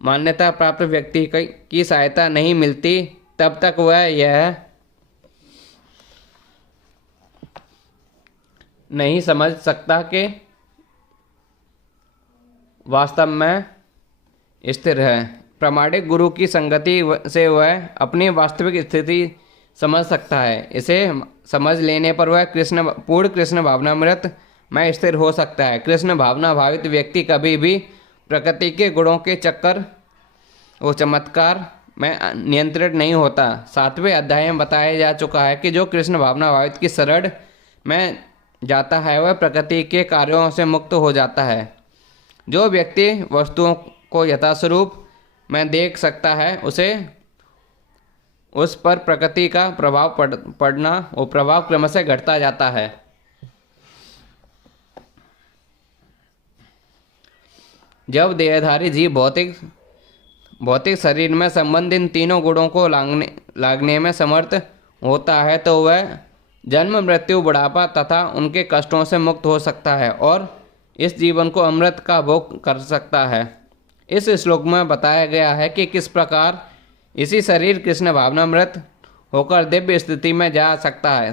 मान्यता प्राप्त व्यक्ति की सहायता नहीं मिलती तब तक वह यह नहीं समझ सकता कि वास्तव में स्थिर है। प्रामाणिक गुरु की संगति से वह अपनी वास्तविक स्थिति समझ सकता है। इसे समझ लेने पर वह पूर्ण कृष्ण भावनामृत में स्थिर हो सकता है। कृष्ण भावना भावित व्यक्ति कभी भी प्रकृति के गुणों के चमत्कार में नियंत्रित नहीं होता। 7वें अध्याय में बताया जा चुका है कि जो कृष्ण भावना भावित की शरण में जाता है वह प्रकृति के कार्यों से मुक्त हो जाता है। जो व्यक्ति वस्तुओं को यथास्वरूप में देख सकता है उस पर प्रकृति का प्रभाव पड़ना वो प्रभाव क्रमशः घटता जाता है। जब देहधारी जीव भौतिक शरीर में संबंधित तीनों गुणों को लांघने में समर्थ होता है तो वह जन्म, मृत्यु, बुढ़ापा तथा उनके कष्टों से मुक्त हो सकता है और इस जीवन को अमृत का भोग कर सकता है। इस श्लोक में बताया गया है कि किस प्रकार इसी शरीर कृष्ण भावनामृत होकर दिव्य स्थिति में जा सकता है।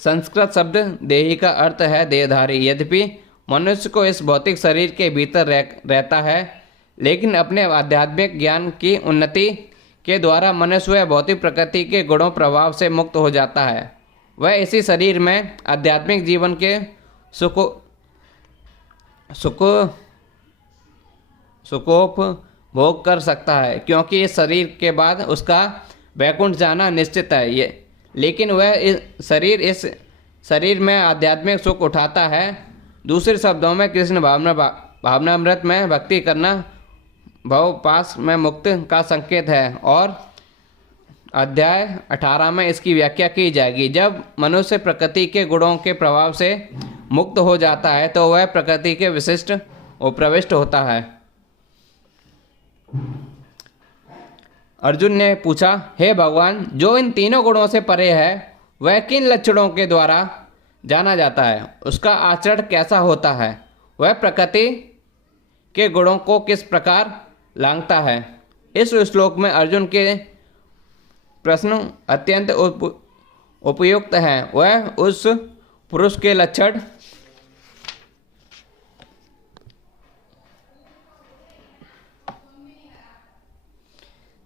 संस्कृत शब्द देही का अर्थ है देहधारी। यद्यपि मनुष्य को इस भौतिक शरीर के भीतर रहता है, लेकिन अपने आध्यात्मिक ज्ञान की उन्नति के द्वारा मनुष्य भौतिक प्रकृति के गुणों प्रभाव से मुक्त हो जाता है। वह इसी शरीर में आध्यात्मिक जीवन के सुख सुखोपभोग कर सकता है, क्योंकि इस शरीर के बाद उसका वैकुंठ जाना निश्चित है। लेकिन वह इस शरीर में आध्यात्मिक सुख उठाता है। दूसरे शब्दों में कृष्ण भावनामृत में भक्ति करना भव पास में मुक्त का संकेत है, और अध्याय 18 में इसकी व्याख्या की जाएगी। जब मनुष्य प्रकृति के गुणों के प्रभाव से मुक्त हो जाता है तो वह प्रकृति के विशिष्ट और प्रविष्ट होता है। अर्जुन ने पूछा, हे भगवान, जो इन तीनों गुणों से परे है वह किन लक्षणों के द्वारा जाना जाता है? उसका आचरण कैसा होता है? वह प्रकृति के गुणों को किस प्रकार लांघता है? इस श्लोक में अर्जुन के प्रश्न अत्यंत उपयुक्त हैं। वह उस पुरुष के लक्षण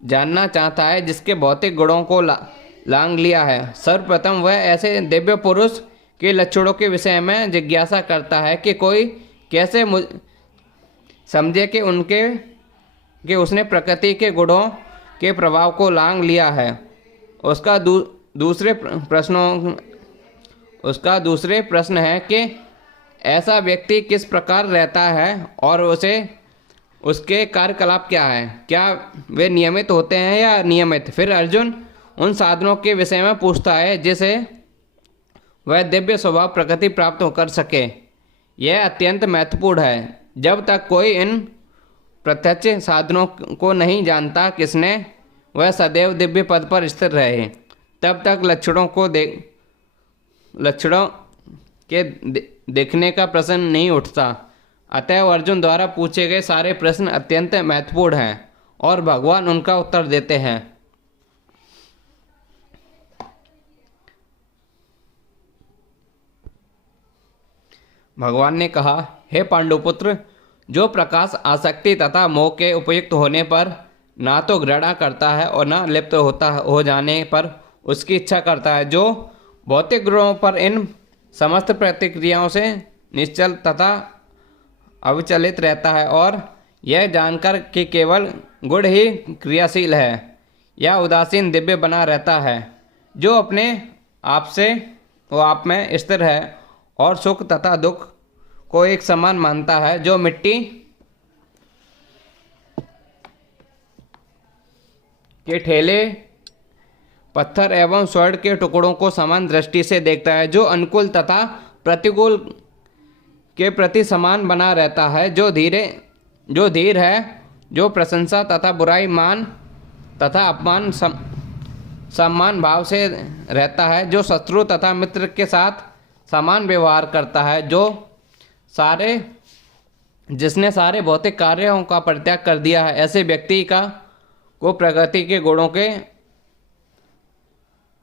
जानना चाहता है जिसके भौतिक गुणों को लांघ लिया है। सर्वप्रथम वह ऐसे दिव्य पुरुष के लक्षणों के विषय में जिज्ञासा करता है कि कोई कैसे समझे कि उसने प्रकृति के गुणों के प्रभाव को लांघ लिया है। उसका दूसरे प्रश्न है कि ऐसा व्यक्ति किस प्रकार रहता है और उसके कार्यकलाप क्या है? क्या वे नियमित होते हैं या अनियमित? फिर अर्जुन उन साधनों के विषय में पूछता है जिसे वह दिव्य स्वभाव प्रकृति प्राप्त कर सके। यह अत्यंत महत्वपूर्ण है। जब तक कोई इन प्रत्यक्ष साधनों को नहीं जानता किसने वह सदैव दिव्य पद पर स्थिर रहे, तब तक लक्षणों के देखने का प्रश्न नहीं उठता। अतएव अर्जुन द्वारा पूछे गए सारे प्रश्न अत्यंत महत्वपूर्ण हैं और भगवान उनका उत्तर देते हैं। भगवान ने कहा, हे पांडुपुत्र, जो प्रकाश आसक्ति तथा मोह के उपयुक्त होने पर ना तो घृणा करता है और ना लिप्त हो जाने पर उसकी इच्छा करता है, जो भौतिक गुणों पर इन समस्त प्रतिक्रियाओं से निश्चल तथा अविचलित रहता है, और यह जानकर कि केवल गुण ही क्रियाशील है या उदासीन दिव्य बना रहता है, जो अपने आप में स्थिर है और सुख तथा दुख को एक समान मानता है, जो मिट्टी के ठेले, पत्थर एवं स्वर्ण के टुकड़ों को समान दृष्टि से देखता है, जो अनुकूल तथा प्रतिकूल के प्रति समान बना रहता है, जो धीर है, जो प्रशंसा तथा बुराई, मान तथा अपमान सम्मान भाव से रहता है, जो शत्रु तथा मित्र के साथ समान व्यवहार करता है, जिसने सारे भौतिक कार्यों का परित्याग कर दिया है। ऐसे व्यक्ति को प्रकृति के गुणों के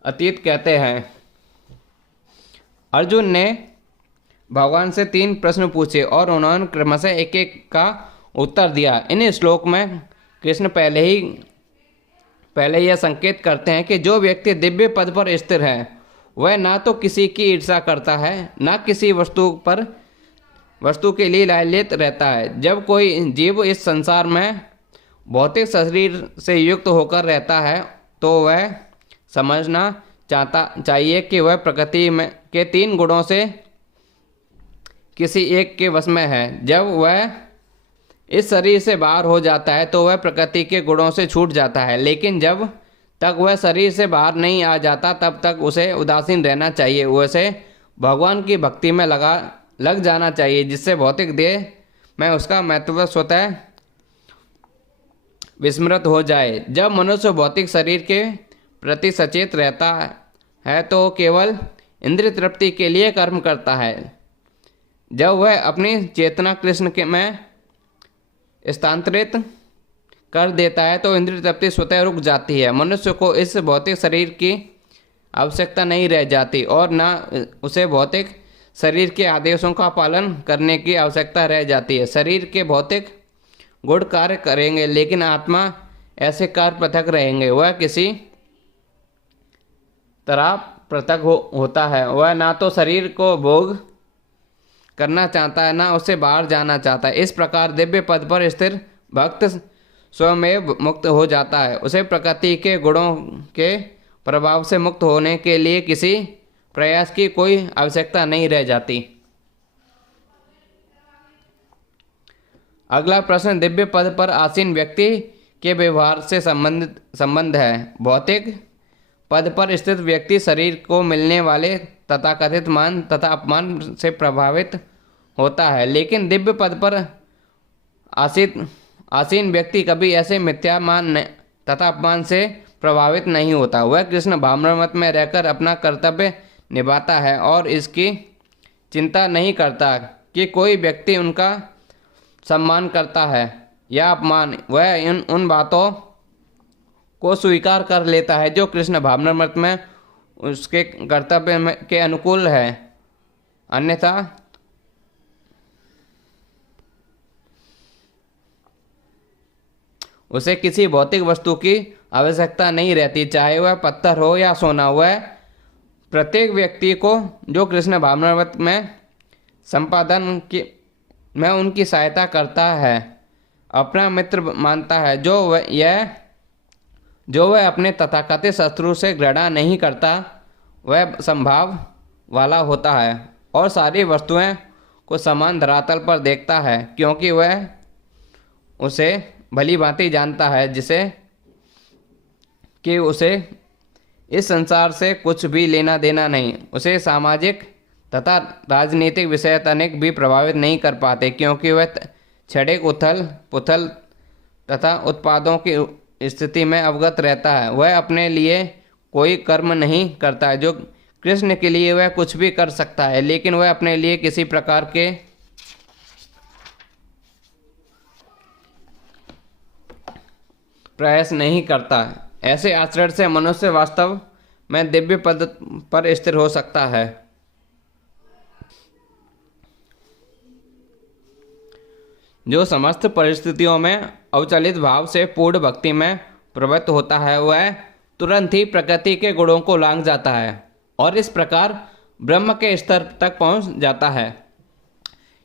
अतीत कहते हैं। अर्जुन ने भगवान से 3 प्रश्न पूछे और उन्होंने क्रमशः एक एक का उत्तर दिया। इन श्लोक में कृष्ण पहले यह संकेत करते हैं कि जो व्यक्ति दिव्य पद पर स्थिर है वह ना तो किसी की ईर्ष्या करता है, ना किसी वस्तु के लिए लालयित रहता है। जब कोई जीव इस संसार में भौतिक शरीर से युक्त होकर रहता है तो वह समझना चाहिए कि वह प्रकृति के 3 गुणों से किसी एक के वश में है। जब वह इस शरीर से बाहर हो जाता है तो वह प्रकृति के गुणों से छूट जाता है, लेकिन जब तक वह शरीर से बाहर नहीं आ जाता तब तक उसे उदासीन रहना चाहिए। उसे भगवान की भक्ति में लग जाना चाहिए, जिससे भौतिक देह में उसका महत्व स्वतः विस्मृत हो जाए। जब मनुष्य भौतिक शरीर के प्रति सचेत रहता है तो केवल इंद्रिय तृप्ति के लिए कर्म करता है। जब वह अपनी चेतना कृष्ण में स्थानांतरित कर देता है तो इंद्रिय तृप्ति स्वतः रुक जाती है। मनुष्य को इस भौतिक शरीर की आवश्यकता नहीं रह जाती और न उसे भौतिक शरीर के आदेशों का पालन करने की आवश्यकता रह जाती है। शरीर के भौतिक गुण कार्य करेंगे, लेकिन आत्मा ऐसे कार्य पृथक रहेंगे। वह किसी तरह पृथक होता है। वह ना तो शरीर को भोग करना चाहता है, ना उससे बाहर जाना चाहता है। इस प्रकार दिव्य पद पर स्थिर भक्त स्वयं मुक्त हो जाता है। उसे प्रकृति के गुणों के प्रभाव से मुक्त होने के लिए किसी प्रयास की कोई आवश्यकता नहीं रह जाती। अगला प्रश्न दिव्य पद पर आसीन व्यक्ति के व्यवहार से संबंध है। भौतिक पद पर स्थित व्यक्ति शरीर को मिलने वाले तथाकथित मान तथा अपमान से प्रभावित होता है, लेकिन दिव्य पद पर आसीन व्यक्ति कभी ऐसे मिथ्या मान तथा अपमान से प्रभावित नहीं होता। वह कृष्ण भावनामृत में रहकर अपना कर्तव्य निभाता है और इसकी चिंता नहीं करता कि कोई व्यक्ति उनका सम्मान करता है या अपमान। वह उन बातों को स्वीकार कर लेता है जो कृष्ण भावनामृत में उसके कर्तव्य के अनुकूल है। अन्यथा उसे किसी भौतिक वस्तु की आवश्यकता नहीं रहती, चाहे वह पत्थर हो या सोना। वह प्रत्येक व्यक्ति को जो कृष्ण भावनामृत में संपादन की में उनकी सहायता करता है अपना मित्र मानता है। जो वह अपने तथाकथित शत्रु से घृणा नहीं करता, वह संभाव वाला होता है और सारी वस्तुएं को समान धरातल पर देखता है, क्योंकि वह उसे भली भांति जानता है जिसे कि उसे इस संसार से कुछ भी लेना देना नहीं। उसे सामाजिक तथा राजनीतिक विषय तनिक भी प्रभावित नहीं कर पाते, क्योंकि वह क्षणिक उथल पुथल तथा उत्पादों की स्थिति में अवगत रहता है। वह अपने लिए कोई कर्म नहीं करता है जो कृष्ण के लिए वह कुछ भी कर सकता है, लेकिन वह अपने लिए किसी प्रकार के प्रयास नहीं करता। ऐसे आचरण से मनुष्य वास्तव में दिव्य पद पर स्थिर हो सकता है। जो समस्त परिस्थितियों में अवचलित भाव से पूर्ण भक्ति में प्रवृत्त होता है, वह तुरंत ही प्रकृति के गुणों को लांघ जाता है और इस प्रकार ब्रह्म के स्तर तक पहुंच जाता है।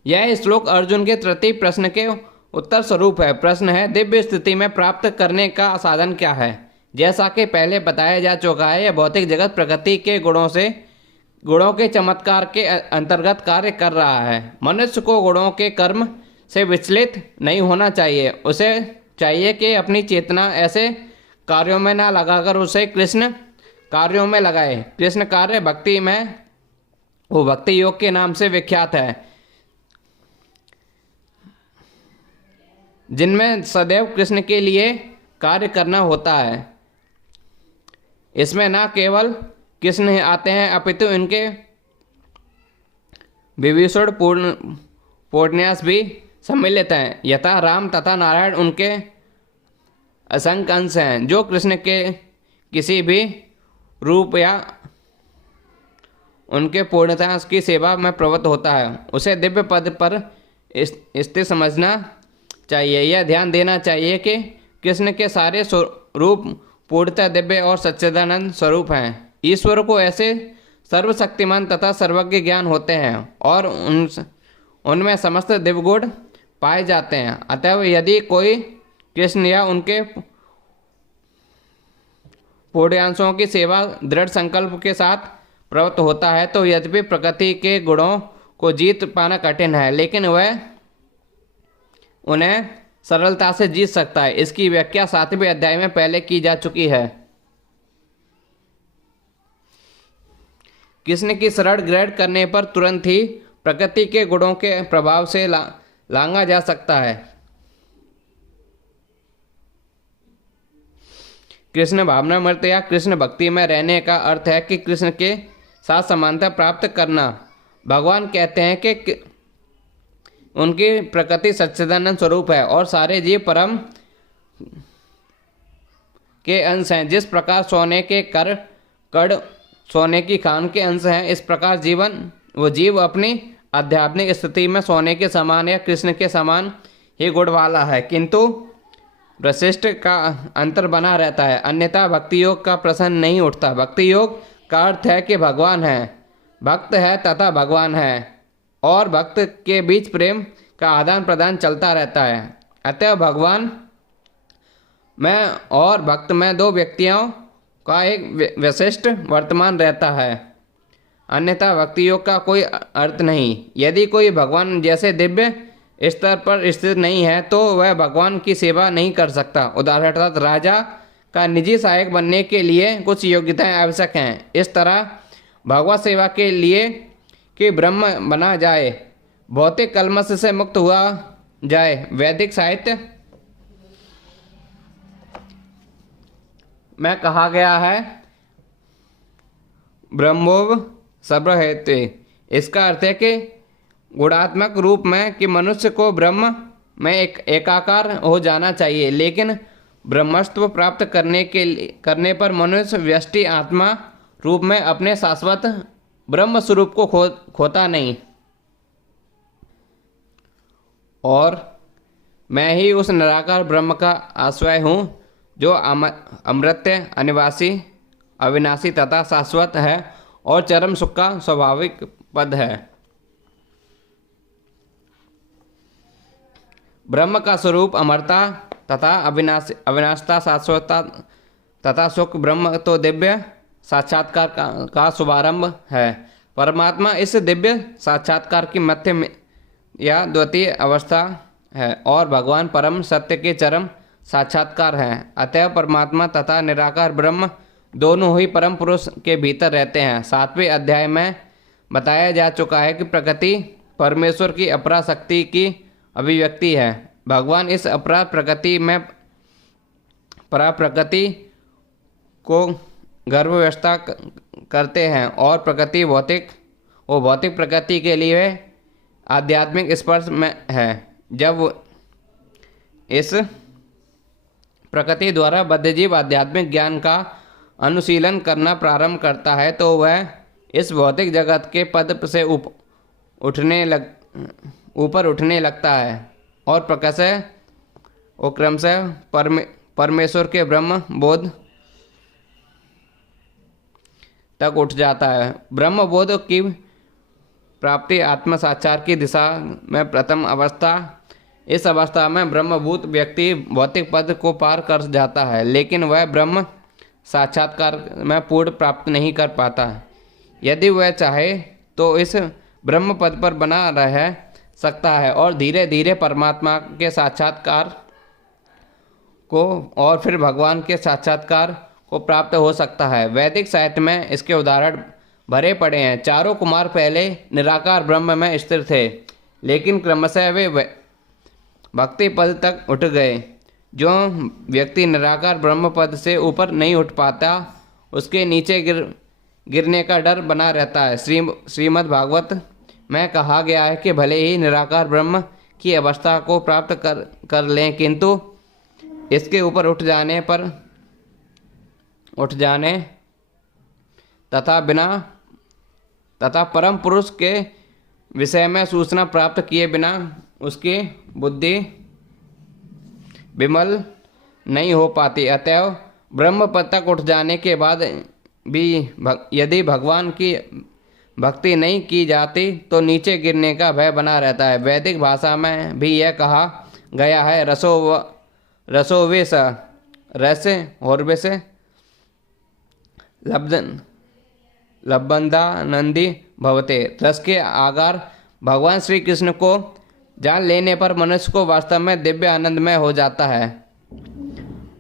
यह श्लोक अर्जुन के तृतीय प्रश्न के उत्तर स्वरूप है। प्रश्न है, दिव्य स्थिति में प्राप्त करने का साधन क्या है? जैसा कि पहले बताया जा चुका है, यह भौतिक जगत प्रकृति के गुणों के चमत्कार के अंतर्गत कार्य कर रहा है। मनुष्य को गुणों के कर्म से विचलित नहीं होना चाहिए। उसे चाहिए कि अपनी चेतना ऐसे कार्यों में ना लगाकर उसे कृष्ण कार्यों में लगाए। कृष्ण कार्य भक्ति में वो भक्ति योग के नाम से विख्यात है, जिनमें सदैव कृष्ण के लिए कार्य करना होता है। इसमें न केवल कृष्ण आते हैं, अपितु इनके विभीषण पूर्णन्यास भी सम्मिलित हैं। यथा राम तथा नारायण उनके असंख्य अंश हैं। जो कृष्ण के किसी भी रूप या उनके पूर्णता की सेवा में प्रवृत्त होता है, उसे दिव्य पद पर स्थिर समझना चाहिए। यह ध्यान देना चाहिए कि कृष्ण के सारे रूप पूर्णतः दिव्य और सच्चिदानंद स्वरूप हैं। ईश्वर को ऐसे सर्वशक्तिमान तथा सर्वज्ञ ज्ञान होते हैं और उनमें समस्त दिव्यगुण पाए जाते हैं। अतः यदि कोई कृष्ण या उनके पूर्णांशों की सेवा दृढ़ संकल्प के साथ प्रवृत्त होता है, तो यद्यपि प्रकृति के गुणों को जीत पाना कठिन है, लेकिन वह उन्हें सरलता से जीत सकता है। इसकी व्याख्या 7वें अध्याय में पहले की जा चुकी है। कृष्ण की शरण ग्रहण करने पर तुरंत ही प्रकृति के गुणों के प्रभाव से लांघा जा सकता है। कृष्ण भावनामृत या कृष्ण भक्ति में रहने का अर्थ है कि कृष्ण के साथ समानता प्राप्त करना। भगवान कहते हैं कि उनकी प्रकृति सच्चिदानंद स्वरूप है और सारे जीव परम के अंश हैं। जिस प्रकार सोने के कड़ सोने की खान के अंश हैं, इस प्रकार जीव अपनी आध्यात्मिक स्थिति में सोने के समान या कृष्ण के समान ही गुण वाला है। किंतु वशिष्ठ का अंतर बना रहता है, अन्यथा भक्ति योग का प्रश्न नहीं उठता। भक्ति योग का अर्थ है कि भगवान है, भक्त है तथा भगवान है, और भक्त के बीच प्रेम का आदान प्रदान चलता रहता है। अतः भगवान में और भक्त में दो व्यक्तियों का एक विशिष्ट वर्तमान रहता है, अन्यथा भक्ति योग का कोई अर्थ नहीं। यदि कोई भगवान जैसे दिव्य स्तर पर स्थित नहीं है तो वह भगवान की सेवा नहीं कर सकता। उदाहरणार्थ, राजा का निजी सहायक बनने के लिए कुछ योग्यताएं आवश्यक हैं। इस तरह भगवत सेवा के लिए कि ब्रह्म बना जाए, भौतिक कलमश से मुक्त हुआ जाए। वैदिक साहित्य में कहा गया है ब्रह्मोव सर्वहेते। इसका अर्थ है कि गुणात्मक रूप में कि मनुष्य को ब्रह्म में एकाकार हो जाना चाहिए, लेकिन ब्रह्मत्व प्राप्त करने पर मनुष्य व्यष्टि आत्मा रूप में अपने शाश्वत ब्रह्म स्वरूप को खोता नहीं, और मैं ही उस निराकार ब्रह्म का आश्रय हूँ जो अमृत्य, अनिवासी, अविनाशी तथा शाश्वत है और चरम सुख का स्वाभाविक पद है। ब्रह्म का स्वरूप अमरता तथा अविनाशता, शाश्वतता तथा सुख। ब्रह्म तो दिव्य साक्षात्कार का शुभारंभ है। परमात्मा इस दिव्य साक्षात्कार की मध्य या द्वितीय अवस्था है और भगवान परम सत्य के चरम साक्षात्कार हैं। अतः परमात्मा तथा निराकार ब्रह्म दोनों ही परम पुरुष के भीतर रहते हैं। 7वें अध्याय में बताया जा चुका है कि प्रकृति परमेश्वर की अपरा शक्ति की अभिव्यक्ति है। भगवान इस अपरा प्रकृति में परा प्रकृति को गर्भ व्यवस्था करते हैं और प्रकृति भौतिक प्रकृति के लिए आध्यात्मिक स्पर्श में है। जब इस प्रकृति द्वारा बद्धजीव आध्यात्मिक ज्ञान का अनुशीलन करना प्रारंभ करता है तो वह इस भौतिक जगत के पद से ऊपर उठने लगता है और प्रकाशः और क्रमशः परमेश्वर के ब्रह्म बोध तक उठ जाता है। ब्रह्म बोध की प्राप्ति आत्म साक्षात्कार की दिशा में प्रथम अवस्था। इस अवस्था में ब्रह्मभूत व्यक्ति भौतिक पद को पार कर जाता है, लेकिन वह ब्रह्म साक्षात्कार में पूर्ण प्राप्त नहीं कर पाता। यदि वह चाहे तो इस ब्रह्म पद पर बना रह सकता है और धीरे धीरे परमात्मा के साक्षात्कार को और फिर भगवान के साक्षात्कार को प्राप्त हो सकता है। वैदिक साहित्य में इसके उदाहरण भरे पड़े हैं। चारों कुमार पहले निराकार ब्रह्म में स्थिर थे, लेकिन क्रमशः वे भक्ति पद तक उठ गए। जो व्यक्ति निराकार ब्रह्म पद से ऊपर नहीं उठ पाता उसके नीचे गिरने का डर बना रहता है। श्रीमद् भागवत में कहा गया है कि भले ही निराकार ब्रह्म की अवस्था को प्राप्त कर लें, किंतु इसके ऊपर उठ जाने तथा परम पुरुष के विषय में सूचना प्राप्त किए बिना उसकी बुद्धि विमल नहीं हो पाती। अतएव ब्रह्म पद तक उठ जाने के बाद भी यदि भगवान की भक्ति नहीं की जाती तो नीचे गिरने का भय बना रहता है। वैदिक भाषा में भी यह कहा गया है, रसोवेश रस होर्वेश लब्बंदानंदी भवते। रस के आगार भगवान श्री कृष्ण को जान लेने पर मनुष्य को वास्तव में दिव्य आनंदमय हो जाता है।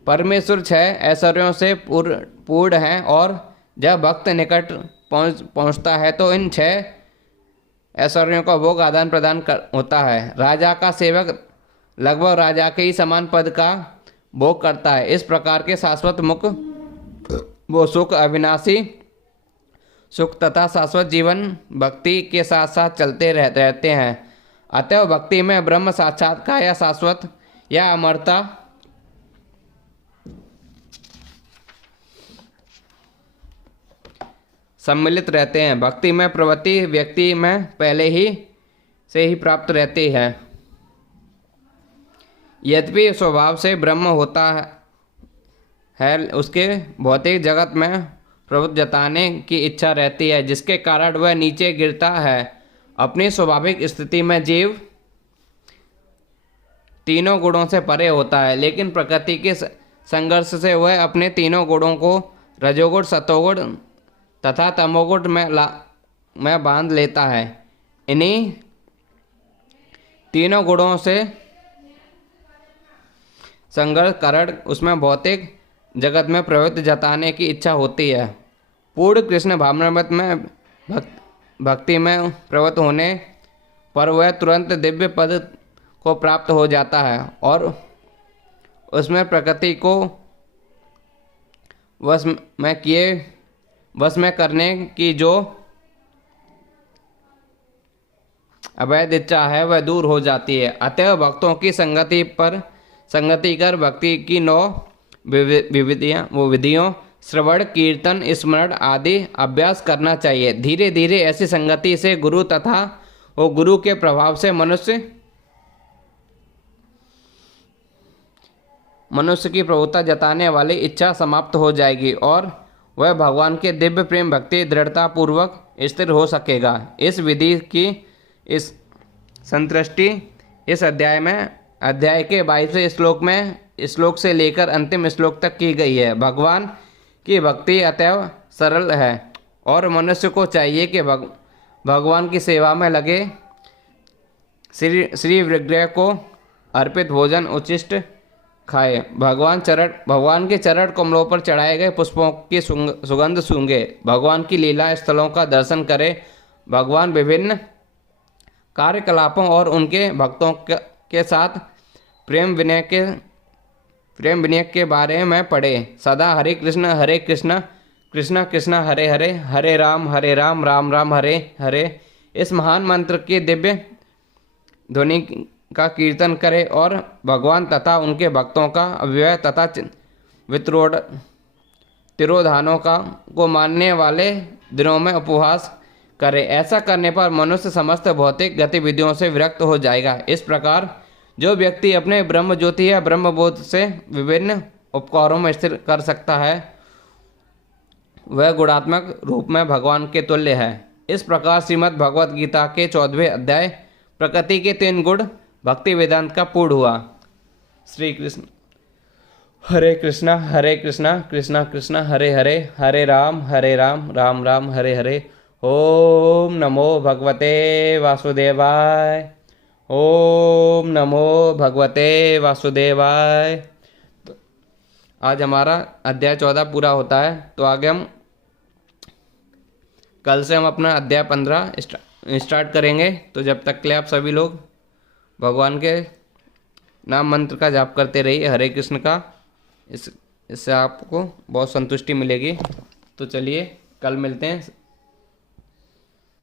परमेश्वर 6 ऐश्वर्यों से पूर्ण हैं और जब भक्त निकट पहुंचता है तो इन 6 ऐश्वर्यों का भोग आदान प्रदान होता है। राजा का सेवक लगभग राजा के ही समान पद का भोग करता है। इस प्रकार के शाश्वत मुख वो सुख, अविनाशी सुख तथा शाश्वत जीवन भक्ति के साथ साथ चलते रहते हैं। अतः भक्ति में ब्रह्म साक्षात्कार या शाश्वत या अमरता सम्मिलित रहते हैं। भक्ति में प्रवृत्ति व्यक्ति में पहले ही से ही प्राप्त रहती है। यद्यपि स्वभाव से ब्रह्म होता है, उसके भौतिक जगत में प्रभुत्व जताने की इच्छा रहती है, जिसके कारण वह नीचे गिरता है। अपनी स्वाभाविक स्थिति में जीव तीनों गुणों से परे होता है, लेकिन प्रकृति के संघर्ष से वह अपने तीनों गुणों को रजोगुण, सतोगुण तथा तमोगुण में बांध लेता है। इन्हीं तीनों गुणों से संघर्ष कारण उसमें भौतिक जगत में प्रवृत्ति जताने की इच्छा होती है। पूर्ण कृष्ण भावनामृत में भक्ति में प्रवृत्त होने पर वह तुरंत दिव्य पद को प्राप्त हो जाता है और उसमें प्रकृति को वश में करने की जो अवैध इच्छा है वह दूर हो जाती है। अतः भक्तों की संगति कर भक्ति की 9 विधियों श्रवण, कीर्तन, स्मरण आदि अभ्यास करना चाहिए। धीरे धीरे ऐसी संगति से गुरु तथा वो गुरु के प्रभाव से मनुष्य की प्रभुता जताने वाली इच्छा समाप्त हो जाएगी और वह भगवान के दिव्य प्रेम भक्ति दृढ़ता पूर्वक स्थिर हो सकेगा। इस विधि की इस संतृष्टि इस अध्याय के 22वें श्लोक से लेकर अंतिम श्लोक तक की गई है। भगवान की भक्ति अतएव सरल है और मनुष्य को चाहिए कि भगवान की सेवा में लगे श्री विग्रह को अर्पित भोजन उच्छिष्ट खाए, भगवान के चरण कमलों पर चढ़ाए गए पुष्पों की सुगंध सूंघे, भगवान की लीला स्थलों का दर्शन करे, भगवान विभिन्न कार्यकलापों और उनके भक्तों के साथ प्रेम विनय के बारे में पढ़े। सदा हरे कृष्ण कृष्ण कृष्ण हरे हरे, हरे राम राम राम हरे हरे इस महान मंत्र के दिव्य ध्वनि का कीर्तन करे और भगवान तथा उनके भक्तों का अव्यय तथा तिरोधानों को मानने वाले दिनों में उपवास करे। ऐसा करने पर मनुष्य समस्त भौतिक गतिविधियों से विरक्त हो जाएगा। इस प्रकार जो व्यक्ति अपने ब्रह्म ज्योति या ब्रह्मबोध से विभिन्न उपकारों में स्थिर कर सकता है वह गुणात्मक रूप में भगवान के तुल्य है। इस प्रकार श्रीमद् भगवद गीता के 14वें अध्याय प्रकृति के 3 गुण भक्ति वेदांत का पूर्ण हुआ। श्री कृष्ण हरे कृष्णा कृष्णा कृष्णा हरे हरे, हरे राम राम राम हरे हरे। ओम नमो भगवते वासुदेवाय, ओम नमो भगवते वासुदेवाय। तो आज हमारा अध्याय 14 पूरा होता है। तो आगे कल से हम अपना अध्याय 15 स्टार्ट करेंगे। तो जब तक के लिए आप सभी लोग भगवान के नाम मंत्र का जाप करते रहिए, हरे कृष्ण का। इससे आपको बहुत संतुष्टि मिलेगी। तो चलिए कल मिलते हैं।